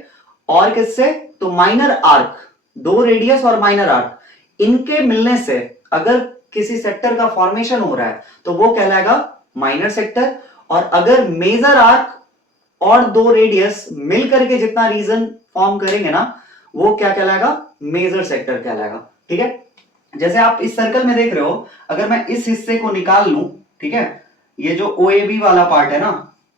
और किससे, तो माइनर आर्क, दो रेडियस और माइनर आर्क, इनके मिलने से अगर किसी सेक्टर का फॉर्मेशन हो रहा है तो वो कहलाएगा माइनर सेक्टर। और अगर मेजर आर्क और दो रेडियस मिलकर के जितना रीजन फॉर्म करेंगे ना, वो क्या कहलाएगा, मेजर सेक्टर कहलाएगा। ठीक है, जैसे आप इस सर्कल में देख रहे हो, अगर मैं इस हिस्से को निकाल लूं, ठीक है, ये जो OAB वाला पार्ट है ना,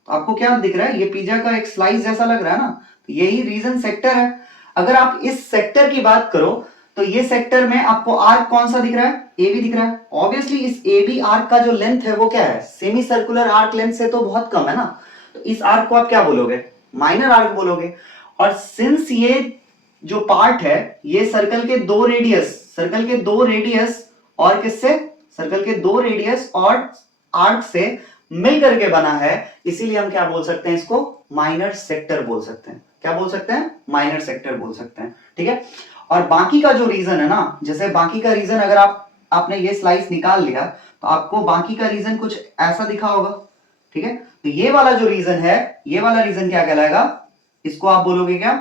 तो आपको क्या दिख रहा है, ये पिज्जा का एक स्लाइस जैसा लग रहा है ना, तो यही रीजन सेक्टर है। अगर आप इस सेक्टर की बात करो तो ये सेक्टर में आपको आर्क कौन सा दिख रहा है, AB दिख रहा है। ऑब्वियसली इस AB आर्क का जो लेंथ है वो क्या है, सेमी सर्कुलर आर्क लेंथ से तो बहुत कम है ना, तो इस आर्क को आप क्या बोलोगे, माइनर आर्क बोलोगे। और सिंस ये जो पार्ट है ये सर्कल के दो रेडियस और किससे, सर्कल के दो रेडियस और आर्क से मिल करके बना है, इसीलिए हम क्या बोल सकते हैं, इसको माइनर सेक्टर बोल सकते हैं। क्या बोल सकते हैं, माइनर सेक्टर बोल सकते हैं। ठीक है, और बाकी का जो रीजन है ना, जैसे बाकी का रीजन अगर आपने ये स्लाइस निकाल लिया, तो आपको बाकी का रीजन कुछ ऐसा दिखा होगा, ठीक है। तो ये वाला जो रीजन है, ये वाला रीजन क्या कहलाएगा, इसको आप बोलोगे क्या,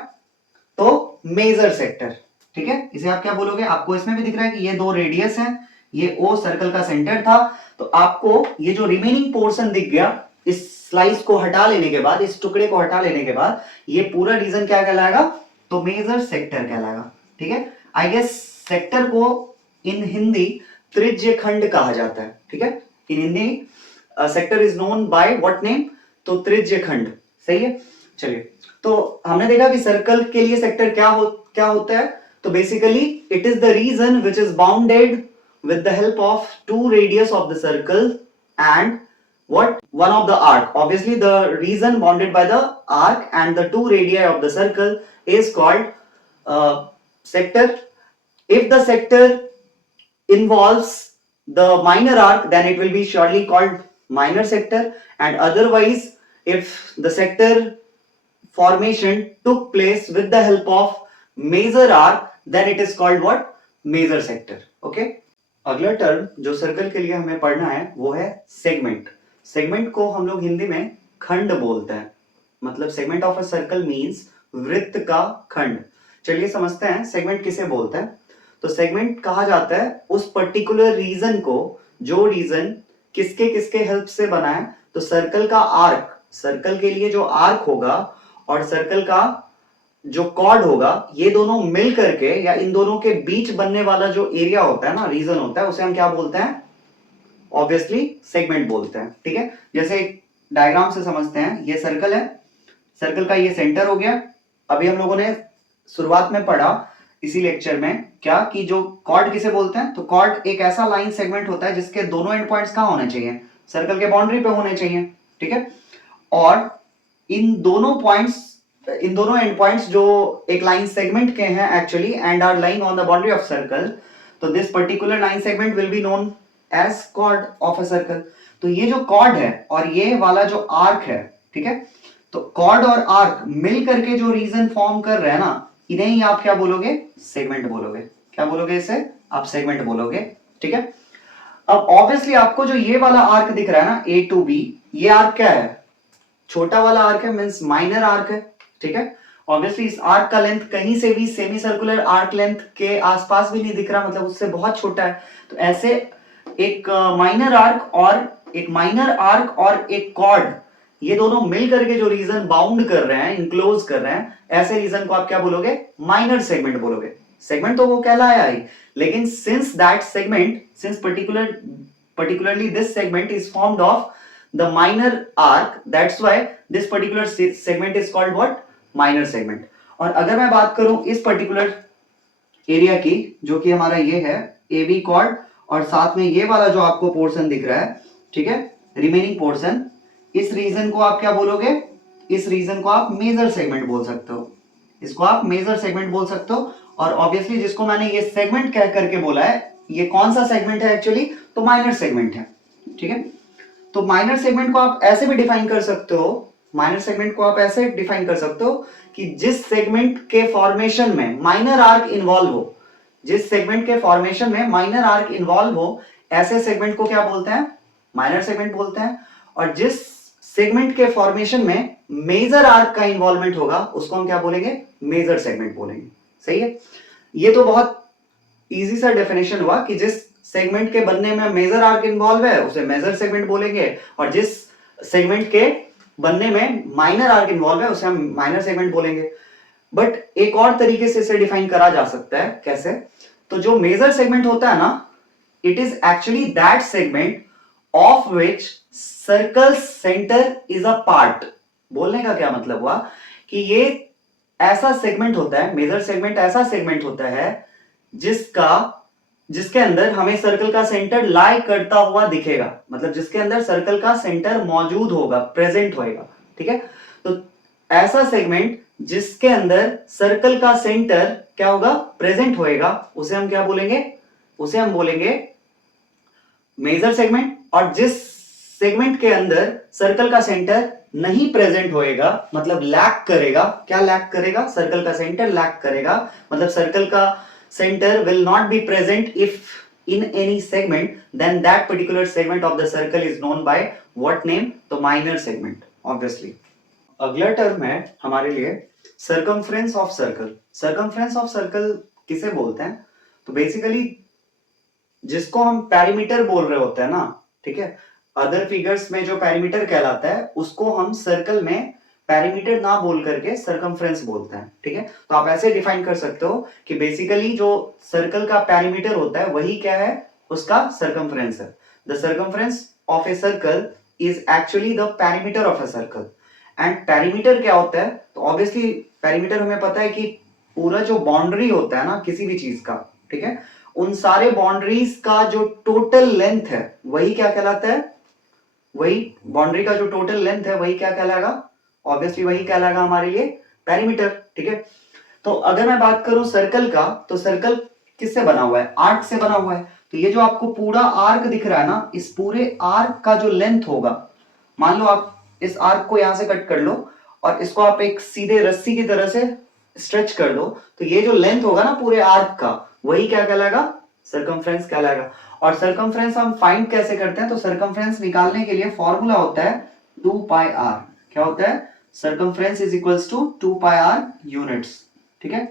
तो मेजर सेक्टर, ठीक है। इसे आप क्या बोलोगे, आपको इसमें भी दिख रहा है कि ये दो रेडियस हैं, ये ओ सर्कल का सेंटर था, तो आपको ये जो रिमेनिंग पोर्शन दिख गया, इस स्लाइस को हटा लेने के बाद, इस टुकड़े को हटा लेने के बाद, ये पूरा रीजन क्या कहलाएगा, तो मेजर सेक्टर कहलाएगा, ठीक है। आई गेस सेक्टर को इन हिंदी त्रिज्य खंड कहा जाता है, ठीक है। In Hindi sector is known by what name, तो त्रिज्य खंड, सही है। चलिए, तो हमने देखा कि सर्कल के लिए सेक्टर क्या होता है, तो basically it is the region which is bounded with the help of two radius of the circle and what one of the arc. Obviously the region bounded by the arc and the two radii of the circle is called sector. If the sector involves the minor arc, then it will be surely called minor sector, and otherwise if the sector formation took place with the help of major arc, then it is called what, major sector. Okay. अगला term जो circle के लिए हमें पढ़ना है वो है segment. Segment को हम लोग हिंदी में खंड बोलते हैं, मतलब segment of a circle means वृत्त का खंड। चलिए समझते हैं सेगमेंट किसे बोलते हैं। तो सेगमेंट कहा जाता है उस पर्टिकुलर रीजन को, जो रीजन किसके किसके हेल्प से बना है, तो सर्कल का आर्क, सर्कल के लिए जो आर्क होगा और सर्कल का जो कॉर्ड होगा, ये दोनों मिल करके या इन दोनों के बीच बनने वाला जो एरिया होता है ना, रीजन होता है, उसे हम क्या बोलते हैं, ऑब्वियसली सेगमेंट बोलते हैं, ठीक है। जैसे एक डायग्राम से समझते हैं, ये सर्कल है, सर्कल का ये सेंटर हो गया। अभी हम लोगों ने शुरुआत में पढ़ा इसी लेक्चर में क्या, कि जो कॉर्ड किसे बोलते हैं, तो कॉर्ड एक ऐसा लाइन सेगमेंट होता है जिसके दोनों एंड पॉइंट्स कहां होने चाहिए, सर्कल के बाउंड्री पे होने चाहिए, ठीक है। और इन दोनों एंड पॉइंट्स जो एक लाइन सेगमेंट के हैं actually and are lying on the boundary of circle, तो this particular line segment will be known as chord of a circle. तो ये जो कॉर्ड है और ये वाला जो आर्क है, ठीक है, तो कॉर्ड और आर्क मिल करके जो रीजन फॉर्म कर रहे हैं ना, इन्हें ही आप क्या बोलोगे, सेगमेंट बोलोगे। क्या बोलोगे इसे, आप सेगमेंट बोलोगे, ठीक है। अब ऑब्वियसली आपको जो ये वाला आर्क दिख रहा है ना, ए टू बी, ये आर्क क्या है, छोटा वाला आर्क है, मींस माइनर आर्क है, ठीक है। ऑब्वियसली इस आर्क का लेंथ कहीं से भी सेमी सर्कुलर आर्क लेंथ के आसपास भी नहीं दिख रहा, मतलब उससे बहुत छोटा है। तो ऐसे एक माइनर आर्क और एक कॉर्ड, ये दोनों मिल करके जो रीजन बाउंड कर रहे हैं, इंक्लोज कर रहे हैं, ऐसे रीजन को आप क्या बोलोगे, माइनर सेगमेंट बोलोगे। सेगमेंट तो वो कहलाया ही, लेकिन since particularly this segment is formed of the minor arc, that's why this particular segment is called what, minor segment. और अगर मैं बात करूं इस पर्टिकुलर एरिया की, जो कि हमारा ये है ए बी कॉर्ड, और साथ में ये वाला जो आपको पोर्शन दिख रहा है, ठीक है, रिमेनिंग पोर्शन, इस रीजन को आप क्या बोलोगे, इस रीजन को आप मेजर सेगमेंट बोल सकते हो, इसको आप मेजर सेगमेंट बोल सकते हो। और ऑब्वियसली जिसको मैंने ये सेगमेंट कह करके बोला है, ये कौन सा सेगमेंट है एक्चुअली, तो माइनर सेगमेंट है, ठीक है। तो माइनर सेगमेंट को आप ऐसे भी डिफाइन कर सकते हो, माइनर सेगमेंट को आप ऐसे डिफाइन कर सकते हो कि जिस सेगमेंट के फॉर्मेशन में माइनर आर्क इन्वॉल्व हो, जिस सेगमेंट के फॉर्मेशन में माइनर आर्क इन्वॉल्व हो, ऐसे सेगमेंट को क्या बोलते हैं, माइनर सेगमेंट बोलते हैं। और जिस सेगमेंट के फॉर्मेशन में मेजर आर्क का इन्वॉल्वमेंट होगा, उसको हम क्या बोलेंगे, मेजर सेगमेंट बोलेंगे, सही है। ये तो बहुत इजी सा डेफिनेशन हुआ कि जिस सेगमेंट के बनने में मेजर आर्क इन्वॉल्व है उसे मेजर सेगमेंट बोलेंगे, और जिस सेगमेंट के बनने में माइनर आर्क इन्वॉल्व है उसे हम माइनर सेगमेंट बोलेंगे। बट एक और तरीके से इसे डिफाइन करा जा सकता है, कैसे, तो जो मेजर सेगमेंट होता है ना, it is actually that segment of which circle centre is a part. बोलने का क्या मतलब हुआ कि ये ऐसा सेगमेंट होता है, मेजर सेगमेंट ऐसा सेगमेंट होता है जिसके अंदर हमें सर्कल का सेंटर लाई करता हुआ दिखेगा, मतलब जिसके अंदर सर्कल का सेंटर मौजूद होगा, प्रेजेंट होएगा, ठीक है। तो ऐसा सेगमेंट जिसके अंदर सर्कल का सेंटर क्या होगा, प्रेजेंट होएगा, उसे हम क्या बोलेंगे, उसे हम बोलेंगे मेजर सेगमेंट। और जिस सेगमेंट के अंदर सर्कल का सेंटर नहीं प्रेजेंट होएगा, मतलब लैक करेगा, क्या लैक करेगा, सर्कल का सेंटर लैक करेगा, मतलब सर्कल का center will not be present if in any segment, then that particular segment of the circle is known by what name? तो minor segment, obviously. अगला टर्म है हमारे लिए circumference of circle. Circumference of circle किसे बोलते हैं? तो basically जिसको हम पेरीमीटर बोल रहे होते हैं ना, ठीक है, अदर फिगर्स में जो पेरीमीटर कहलाता है उसको हम सर्कल में पेरीमीटर ना बोल करके सर्कमफ्रेंस बोलते हैं, ठीक है। तो आप ऐसे डिफाइन कर सकते हो कि बेसिकली जो सर्कल का पेरीमीटर होता है वही क्या है? उसका सर्कमफ्रेंस है। The circumference of a circle is actually the perimeter of a circle. And perimeter क्या होता है? तो ऑब्वियसली पेरीमीटर हमें पता है कि पूरा जो बाउंड्री होता है ना किसी भी चीज का, ठीक है, उन सारे बाउंड्रीज का जो टोटल लेंथ है वही क्या कहलाता है? वही बाउंड्री का जो टोटल लेंथ है वही क्या कहलाएगा? ऑब्वियसली वही कहलाएगा हमारे लिए पेरीमीटर, ठीक है। तो अगर मैं बात करूं सर्कल का, तो सर्कल किससे बना हुआ है? आर्क से बना हुआ है। तो ये जो आपको पूरा आर्क दिख रहा है ना, इस पूरे आर्क का जो लेंथ होगा, मान लो आप इस आर्क को यहां से कट कर लो और इसको आप एक सीधे रस्सी की तरह से स्ट्रेच कर दो, तो ये जो लेंथ होगा ना पूरे आर्क का, वही क्या कहलाएगा? सर्कमफ्रेंस कहलाएगा। और सर्कमफ्रेंस हम फाइंड कैसे करते हैं? तो सर्कमफ्रेंस निकालने के लिए फॉर्मूला होता है 2 पाई r। क्या होता है? Circumference is equals to 2 pi r units, ठीक है।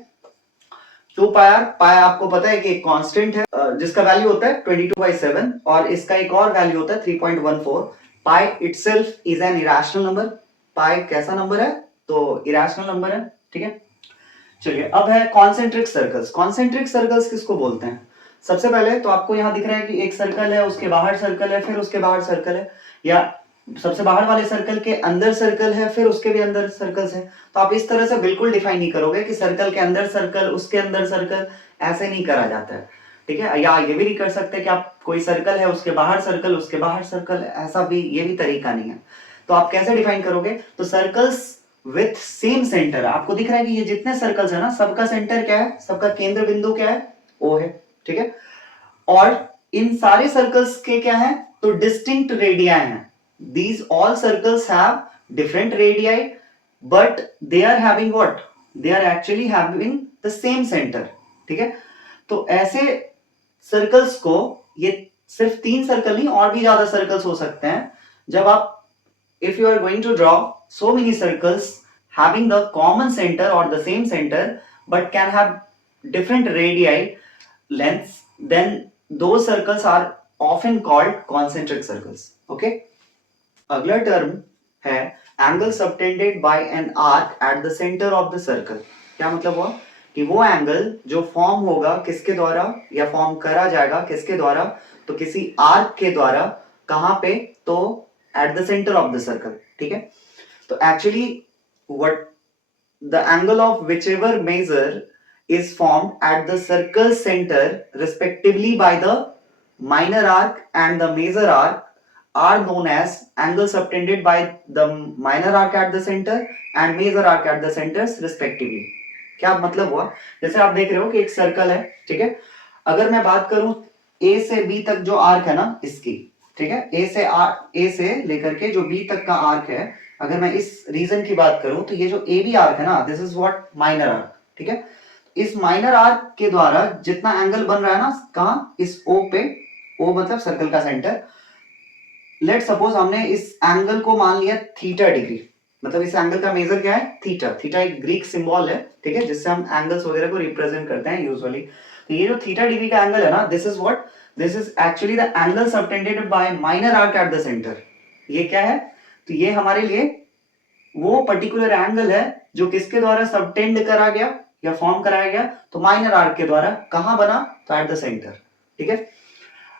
2 पाई r, पाई आपको पता है कि एक कांस्टेंट है जिसका वैल्यू होता है 22/7 और इसका एक और वैल्यू होता है 3.14। Pi itself is an irrational number. Pi कैसा नंबर है? तो इरेशनल नंबर है, ठीक है। चलिए अब है कॉन्सेंट्रिक सर्कल्स। कॉन्सेंट्रिक सर्कल्स किसको बोलते हैं? सबसे पहले तो आपको यहां दिख रहा है कि एक सर्कल है, उसके बाहर सर्कल है, फिर उसके बाहर सर्कल है, या सबसे बाहर वाले सर्कल के अंदर सर्कल है, फिर उसके भी अंदर सर्कल्स है। तो आप इस तरह से बिल्कुल डिफाइन नहीं करोगे कि सर्कल के अंदर सर्कल, उसके अंदर सर्कल, ऐसे नहीं करा जाता है, ठीक है। या ये भी नहीं कर सकते कि आप कोई सर्कल है उसके बाहर सर्कल, उसके बाहर सर्कल, ऐसा भी ये भी तरीका नहीं है। तो आप कैसे डिफाइन करोगे? तो सर्कल्स विथ सेम सेंटर, आपको दिख रहा है कि ये जितने सर्कल्स है ना, सबका सेंटर क्या है? सबका केंद्र बिंदु क्या है? ओ है, ठीक है। और इन सारे सर्कल्स के क्या है? तो डिस्टिंक्ट रेडियाई हैं। These all circles have different radii, but they are having what? They are actually having the same center, ठीक है। तो ऐसे सर्कल्स को, ये सिर्फ 3 सर्कल नहीं और भी ज्यादा सर्कल्स हो सकते हैं, जब आप if you are going to draw so many circles having the common center or the same center but can have different radii lengths, then those circles are often called concentric circles, okay। अगला term है angle subtended bye an arc eight the centre of the circle. क्या मतलब हुआ? कि वो angle जो form होगा किसके द्वारा, या फॉर्म करा जाएगा किसके द्वारा? तो किसी आर्क के द्वारा। कहां पे? तो at the centre of the circle, ठीक है। तो actually what the angle of whichever major is formed at the circle center respectively by the minor arc and the major arc are known as angles subtended by the minor arc at the center and major arc at the centers respectively। क्या मतलब हुआ? जैसे आप देख रहे हो कि एक सर्कल है, ठीक है। अगर मैं बात करूं A से B तक जो आर्क है ना इसकी, ठीक है, A से लेकर के जो B तक का आर्क है, अगर मैं इस रीजन की बात करूं तो ये जो AB आर्क है ना, this is what? Minor arc, ठीक है। इस माइनर आर्क के द्वारा जितना एंगल बन रहा है ना, कहां? इस O पे, O मतलब सर्कल का सेंटर। लेट सपोज हमने इस एंगल को मान लिया थीटा डिग्री, मतलब इस एंगल का मेजर क्या है? थीटा। थीटा एक ग्रीक सिंबल है, ठीक है, जिससे हम एंगल्स वगैरह को रिप्रेजेंट करते हैं यूजुअली। तो ये जो थीटा डिग्री का एंगल है ना, this is what? This is actually the angle subtended bye minor arc eight the centre. ये क्या है? तो ये हमारे लिए वो पर्टिकुलर एंगल है जो किसके द्वारा सबटेंड करा गया या फॉर्म कराया गया? तो माइनर आर्क के द्वारा। कहां बना? तो एट द सेंटर, ठीक है।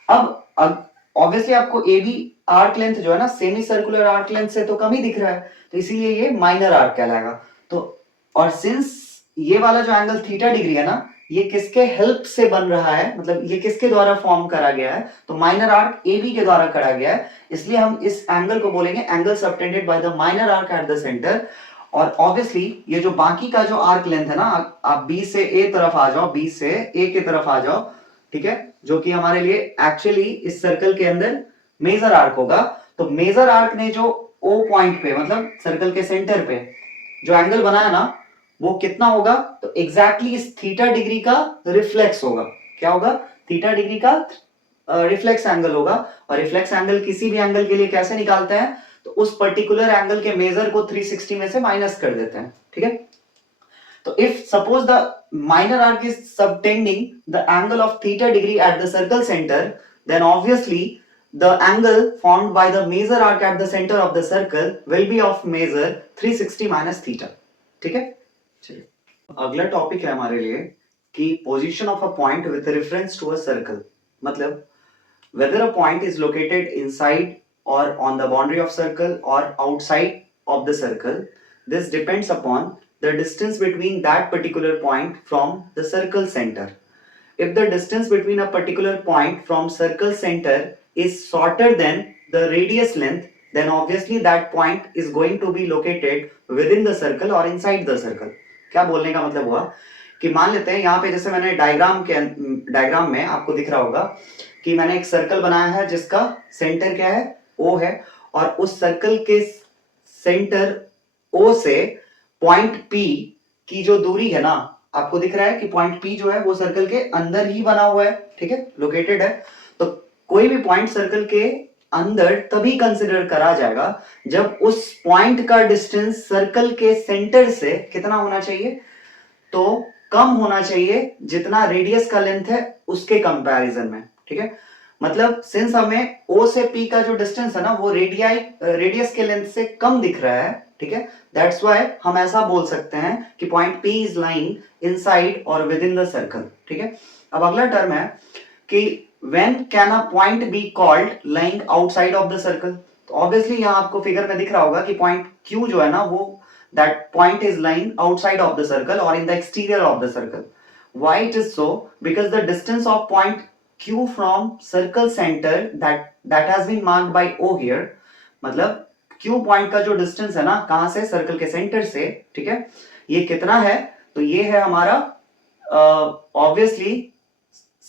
अब ऑब्वियसली आपको ए बी आर्क लेंथ जो है ना, सेमी सर्कुलर आर्क लेंथ से तो कम ही दिख रहा है, तो इसीलिए ये माइनर आर्क कहलाएगा। तो और सिंस ये वाला जो एंगल थीटा डिग्री है ना, ये किसके हेल्प से बन रहा है, मतलब ये किसके द्वारा फॉर्म करा गया है? तो माइनर आर्क ए बी के द्वारा करा गया है, इसलिए हम इस एंगल को बोलेंगे angle subtended by the minor arc eight the centre. और ऑब्वियसली ये जो बाकी का जो आर्क लेंथ है ना, आप बी से ए तरफ आ जाओ, बी से ए की तरफ आ जाओ, ठीक है, जो कि हमारे लिए एक्चुअली इस सर्कल के अंदर मेजर आर्क होगा। तो मेजर आर्क ने जो ओ पॉइंट पे, मतलब सर्कल के सेंटर पे जो एंगल बनाया ना, वो कितना होगा? तो एग्जैक्टली इस थीटा डिग्री का रिफ्लेक्स होगा। क्या होगा? थीटा डिग्री का रिफ्लेक्स एंगल होगा, और रिफ्लेक्स एंगल किसी भी एंगल के लिए कैसे निकालते हैं, तो उस पर्टिकुलर एंगल के मेजर को 360 में से माइनस कर देते हैं, ठीक है। तो if suppose the minor arc is subtending the angle of theta degree at the circle center, then obviously the angle formed by the major arc at the center of the circle will be of measure 360 minus theta, ठीक है। चलिए अगला topic है हमारे लिए कि position of a point with reference to a circle, मतलब whether a point is located inside or on the boundary of circle or outside of the circle, this depends upon the distance between that particular point from the circle center. If the distance between a particular point from circle center is shorter than the radius length, then obviously that point is going to be located within the circle or inside the circle. क्या बोलने का मतलब हुआ कि मान लेते हैं यहाँ पे, जैसे मैंने डायग्राम में आपको दिख रहा होगा कि मैंने एक सर्कल बनाया है जिसका सेंटर क्या है, O है, और उस सर्कल के सेंटर O से पॉइंट P की जो दूरी है ना, आपको दिख रहा है कि पॉइंट P जो है वो सर्कल के अंदर ही बना हुआ है, ठीक है, लोकेटेड है। तो कोई भी पॉइंट सर्कल के अंदर तभी कंसिडर करा जाएगा जब उस पॉइंट का डिस्टेंस सर्कल के सेंटर से कितना होना चाहिए, तो कम होना चाहिए जितना रेडियस का लेंथ है उसके कंपैरिजन में, ठीक है। मतलब सिंस हमें O से P का जो डिस्टेंस है ना वो रेडियस के लेंथ से कम दिख रहा है, ठीक है, दैट्स व्हाई हम ऐसा बोल सकते हैं कि point P is lying inside और विद इन द सर्कल, ठीक है। अब अगला टर्म है कि when can a point be called lying outside of the circle. तो ऑब्वियसली यहां आपको फिगर में दिख रहा होगा कि पॉइंट Q जो है ना वो that point is lying outside of the circle or in the exterior of the circle. Why it is so? Because the distance of point Q from circle center that has been marked by O here, मतलब Q point का जो distance है ना कहां से, circle के centre से, ठीक है, ये कितना है, तो ये है हमारा ऑब्वियसली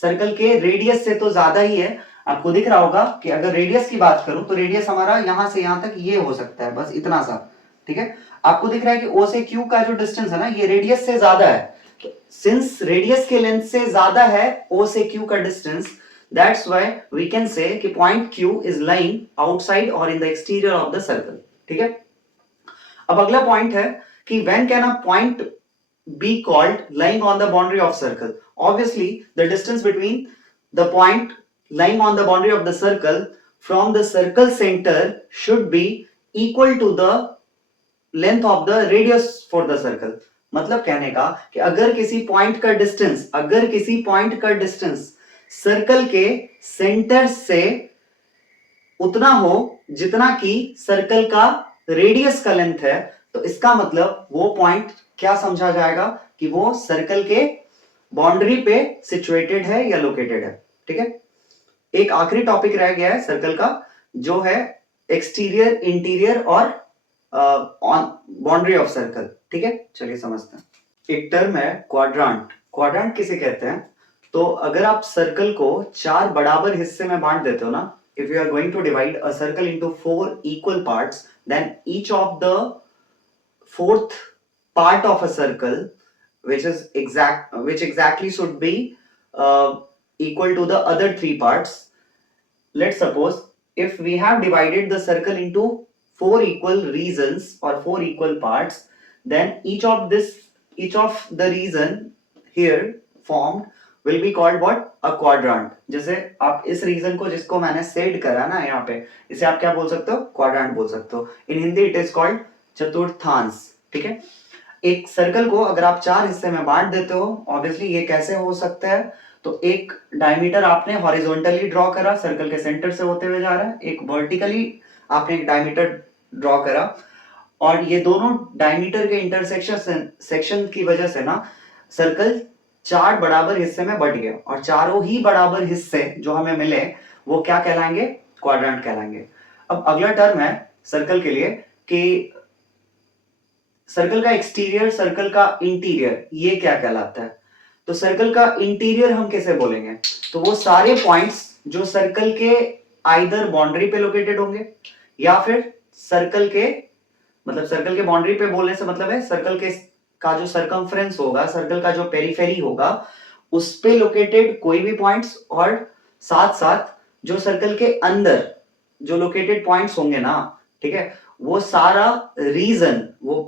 सर्कल के रेडियस से तो ज्यादा ही है। आपको दिख रहा होगा कि अगर रेडियस की बात करूं तो रेडियस हमारा यहां से यहां तक ये हो सकता है, बस इतना सा, ठीक है। आपको दिख रहा है कि O से Q का जो डिस्टेंस है ना ये रेडियस से ज्यादा है, तो सिंस रेडियस के लेंथ से ज्यादा है O से Q का distance, that's why we can say कि point Q is lying outside or in the exterior of the circle, ठीक है। अब अगला पॉइंट है कि when can a point be called lying on the boundary of circle? Obviously the distance between the point lying on the boundary of the circle from the circle center should be equal to the length of the radius for the circle. मतलब कहने का कि अगर किसी point का distance circle के centre से उतना हो जितना कि सर्कल का रेडियस का लेंथ है, तो इसका मतलब वो पॉइंट क्या समझा जाएगा कि वो सर्कल के बाउंड्री पे सिचुएटेड है या लोकेटेड है, ठीक है। एक आखिरी टॉपिक रह गया है सर्कल का, जो है एक्सटीरियर, इंटीरियर और ऑन बाउंड्री ऑफ सर्कल, ठीक है। चलिए समझते हैं। एक टर्म है क्वाड्रांट। क्वाड्रांट किसे कहते हैं, तो अगर आप सर्कल को 4 बराबर हिस्से में बांट देते हो ना, if you are going to divide a circle into 4 equal parts, then each of the fourth part of a circle which exactly should be equal to the other 3 parts. Let's suppose if we have divided the circle into 4 equal regions or 4 equal parts, then each of the region here formed will be called what? A quadrant. जैसे आप इस reason को, जिसको मैंने said करा ना यहाँ पे, इसे आप क्या बोल सकते हो, क्वाड्रांट बोल सकते हो। इन हिंदी इट इज कॉल्ड चतुर्थांश, ठीक है। एक सर्कल को अगर आप 4 हिस्से में बांट देते हो, ऑब्वियसली ये कैसे हो सकता है, तो एक डायमीटर आपने हॉरिजॉन्टली ड्रॉ करा, सर्कल के सेंटर से होते हुए जा रहा है, एक वर्टिकली आपने एक डायमीटर ड्रॉ करा, और ये दोनों डायमीटर के इंटरसेक्शन की वजह से ना सर्कल 4 बराबर हिस्से में बट गया, और चारों ही बराबर हिस्से जो हमें मिले वो क्या कहलाएंगे, क्वाड्रेंट कहलाएंगे। अब अगला टर्म है सर्कल के लिए कि सर्कल का एक्सटीरियर, सर्कल का इंटीरियर, ये क्या कहलाता है। तो सर्कल का इंटीरियर हम कैसे बोलेंगे, तो वो सारे पॉइंट्स जो सर्कल के आइदर बाउंड्री पे लोकेटेड होंगे या फिर सर्कल के बाउंड्री पे बोलने से मतलब है सर्कल के का जो सरकमफ्रेंस होगा, सर्कल का जो पेरिफेरी होगा, उस पे लोकेटेड कोई भी पॉइंट्स और साथ साथ जो सर्कल के अंदर जो लोकेटेड पॉइंट्स होंगे ना, ठीक है, वो सारा रीजन, वो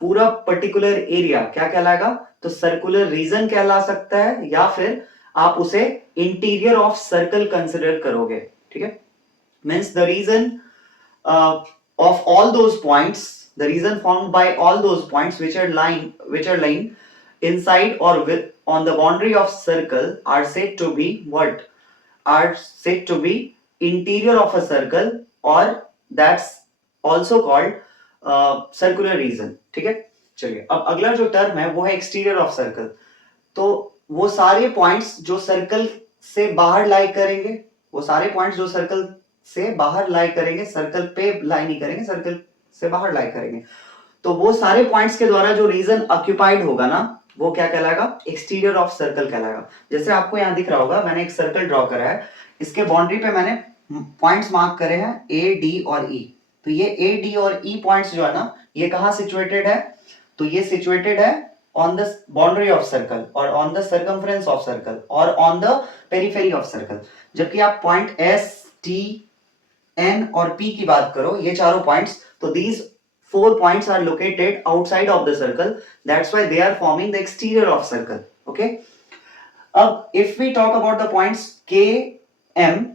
पूरा पर्टिकुलर एरिया क्या कहलाएगा? तो सर्कुलर रीजन कहला सकता है, या फिर आप उसे इंटीरियर ऑफ सर्कल कंसिडर करोगे, ठीक है। Means the region of all those points, the reason formed by all those points which are lying inside or with on the boundary of circle are said to be what? Are said to be interior of a circle, or that's also called circular region, ठीक है। चलिए अब अगला जो term है वो है exterior of circle. तो वो सारे पॉइंट्स जो सर्कल से बाहर लाई करेंगे, वो सारे पॉइंट्स जो सर्कल से बाहर लाई करेंगे, सर्कल पे लाई नहीं करेंगे, सर्कल से बाहर लाई करेंगे, तो वो सारे पॉइंट्स के द्वारा जो रीजन ऑक्यूपाइड होगा ना, वो क्या कहलाएगा? एक्सटीरियर ऑफ सर्कल कहलाएगा। जैसे आपको यहां दिख रहा होगा, मैंने एक सर्कल ड्रॉ करा है, इसके बाउंड्री पे मैंने पॉइंट्स मार्क करे हैं ए, डी और ई। तो ये ए, डी और ई पॉइंट्स जो है ना, ये कहां सिचुएटेड है? तो ये सिचुएटेड है on the boundary of circle और on the circumference of circle और on the periphery of circle। जबकि आप पॉइंट S, T, N और P की बात करो, ये चारों पॉइंट्स, तो these four points are located outside of the circle, that's why they are forming the exterior of circle, okay। अब if we talk about the points K, M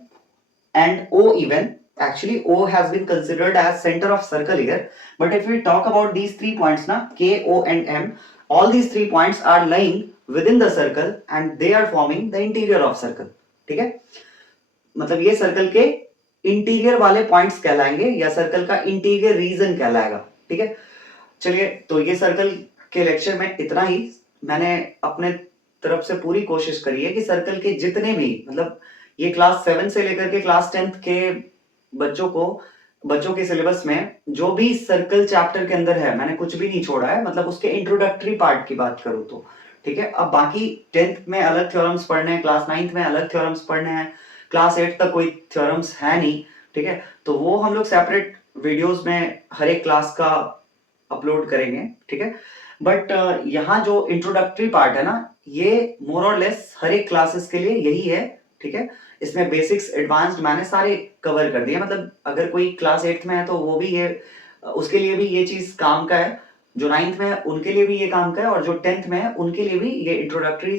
and O even, actually O has been considered as center of circle here, but if we talk about these 3 points na, K, O and M, all these 3 points are lying within the circle and they are forming the interior of circle, ठीक है। मतलब ये circle के interior वाले points कहलाएंगे या circle का interior reason कहलाएगा, ठीक है। चलिए, तो ये सर्कल के लेक्चर में इतना ही। मैंने अपने तरफ से पूरी कोशिश करी है कि सर्कल के जितने भी, मतलब ये क्लास 7 से लेकर के क्लास 10th के बच्चों के सिलेबस में जो भी सर्कल चैप्टर के अंदर है, मैंने कुछ भी नहीं छोड़ा है, मतलब उसके इंट्रोडक्टरी पार्ट की बात करूं तो, ठीक है। अब बाकी 10th में अलग थ्योरम्स पढ़ने हैं, क्लास 9th में अलग थ्योरम्स पढ़ने हैं, क्लास 8 तक कोई थ्योरम्स है नहीं, ठीक है। तो वो हम लोग सेपरेट वीडियोस में हर एक क्लास का अपलोड करेंगे, ठीक है। बट यहाँ जो इंट्रोडक्टरी पार्ट है ना, ये मोर और लेस हर एक क्लासेस के लिए यही है, ठीक है। इसमें बेसिक्स, एडवांस्ड मैंने सारे कवर कर दिए। मतलब अगर कोई क्लास 8th में है तो वो भी ये, उसके लिए भी ये चीज काम का है, जो 9th में है उनके लिए भी ये काम का है, और जो 10th में है उनके लिए भी ये इंट्रोडक्टरी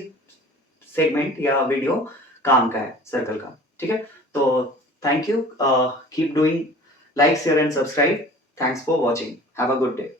सेगमेंट या वीडियो काम का है सर्कल का, ठीक है। तो thank you, keep doing, like, share and subscribe. Thanks for watching, have a good day.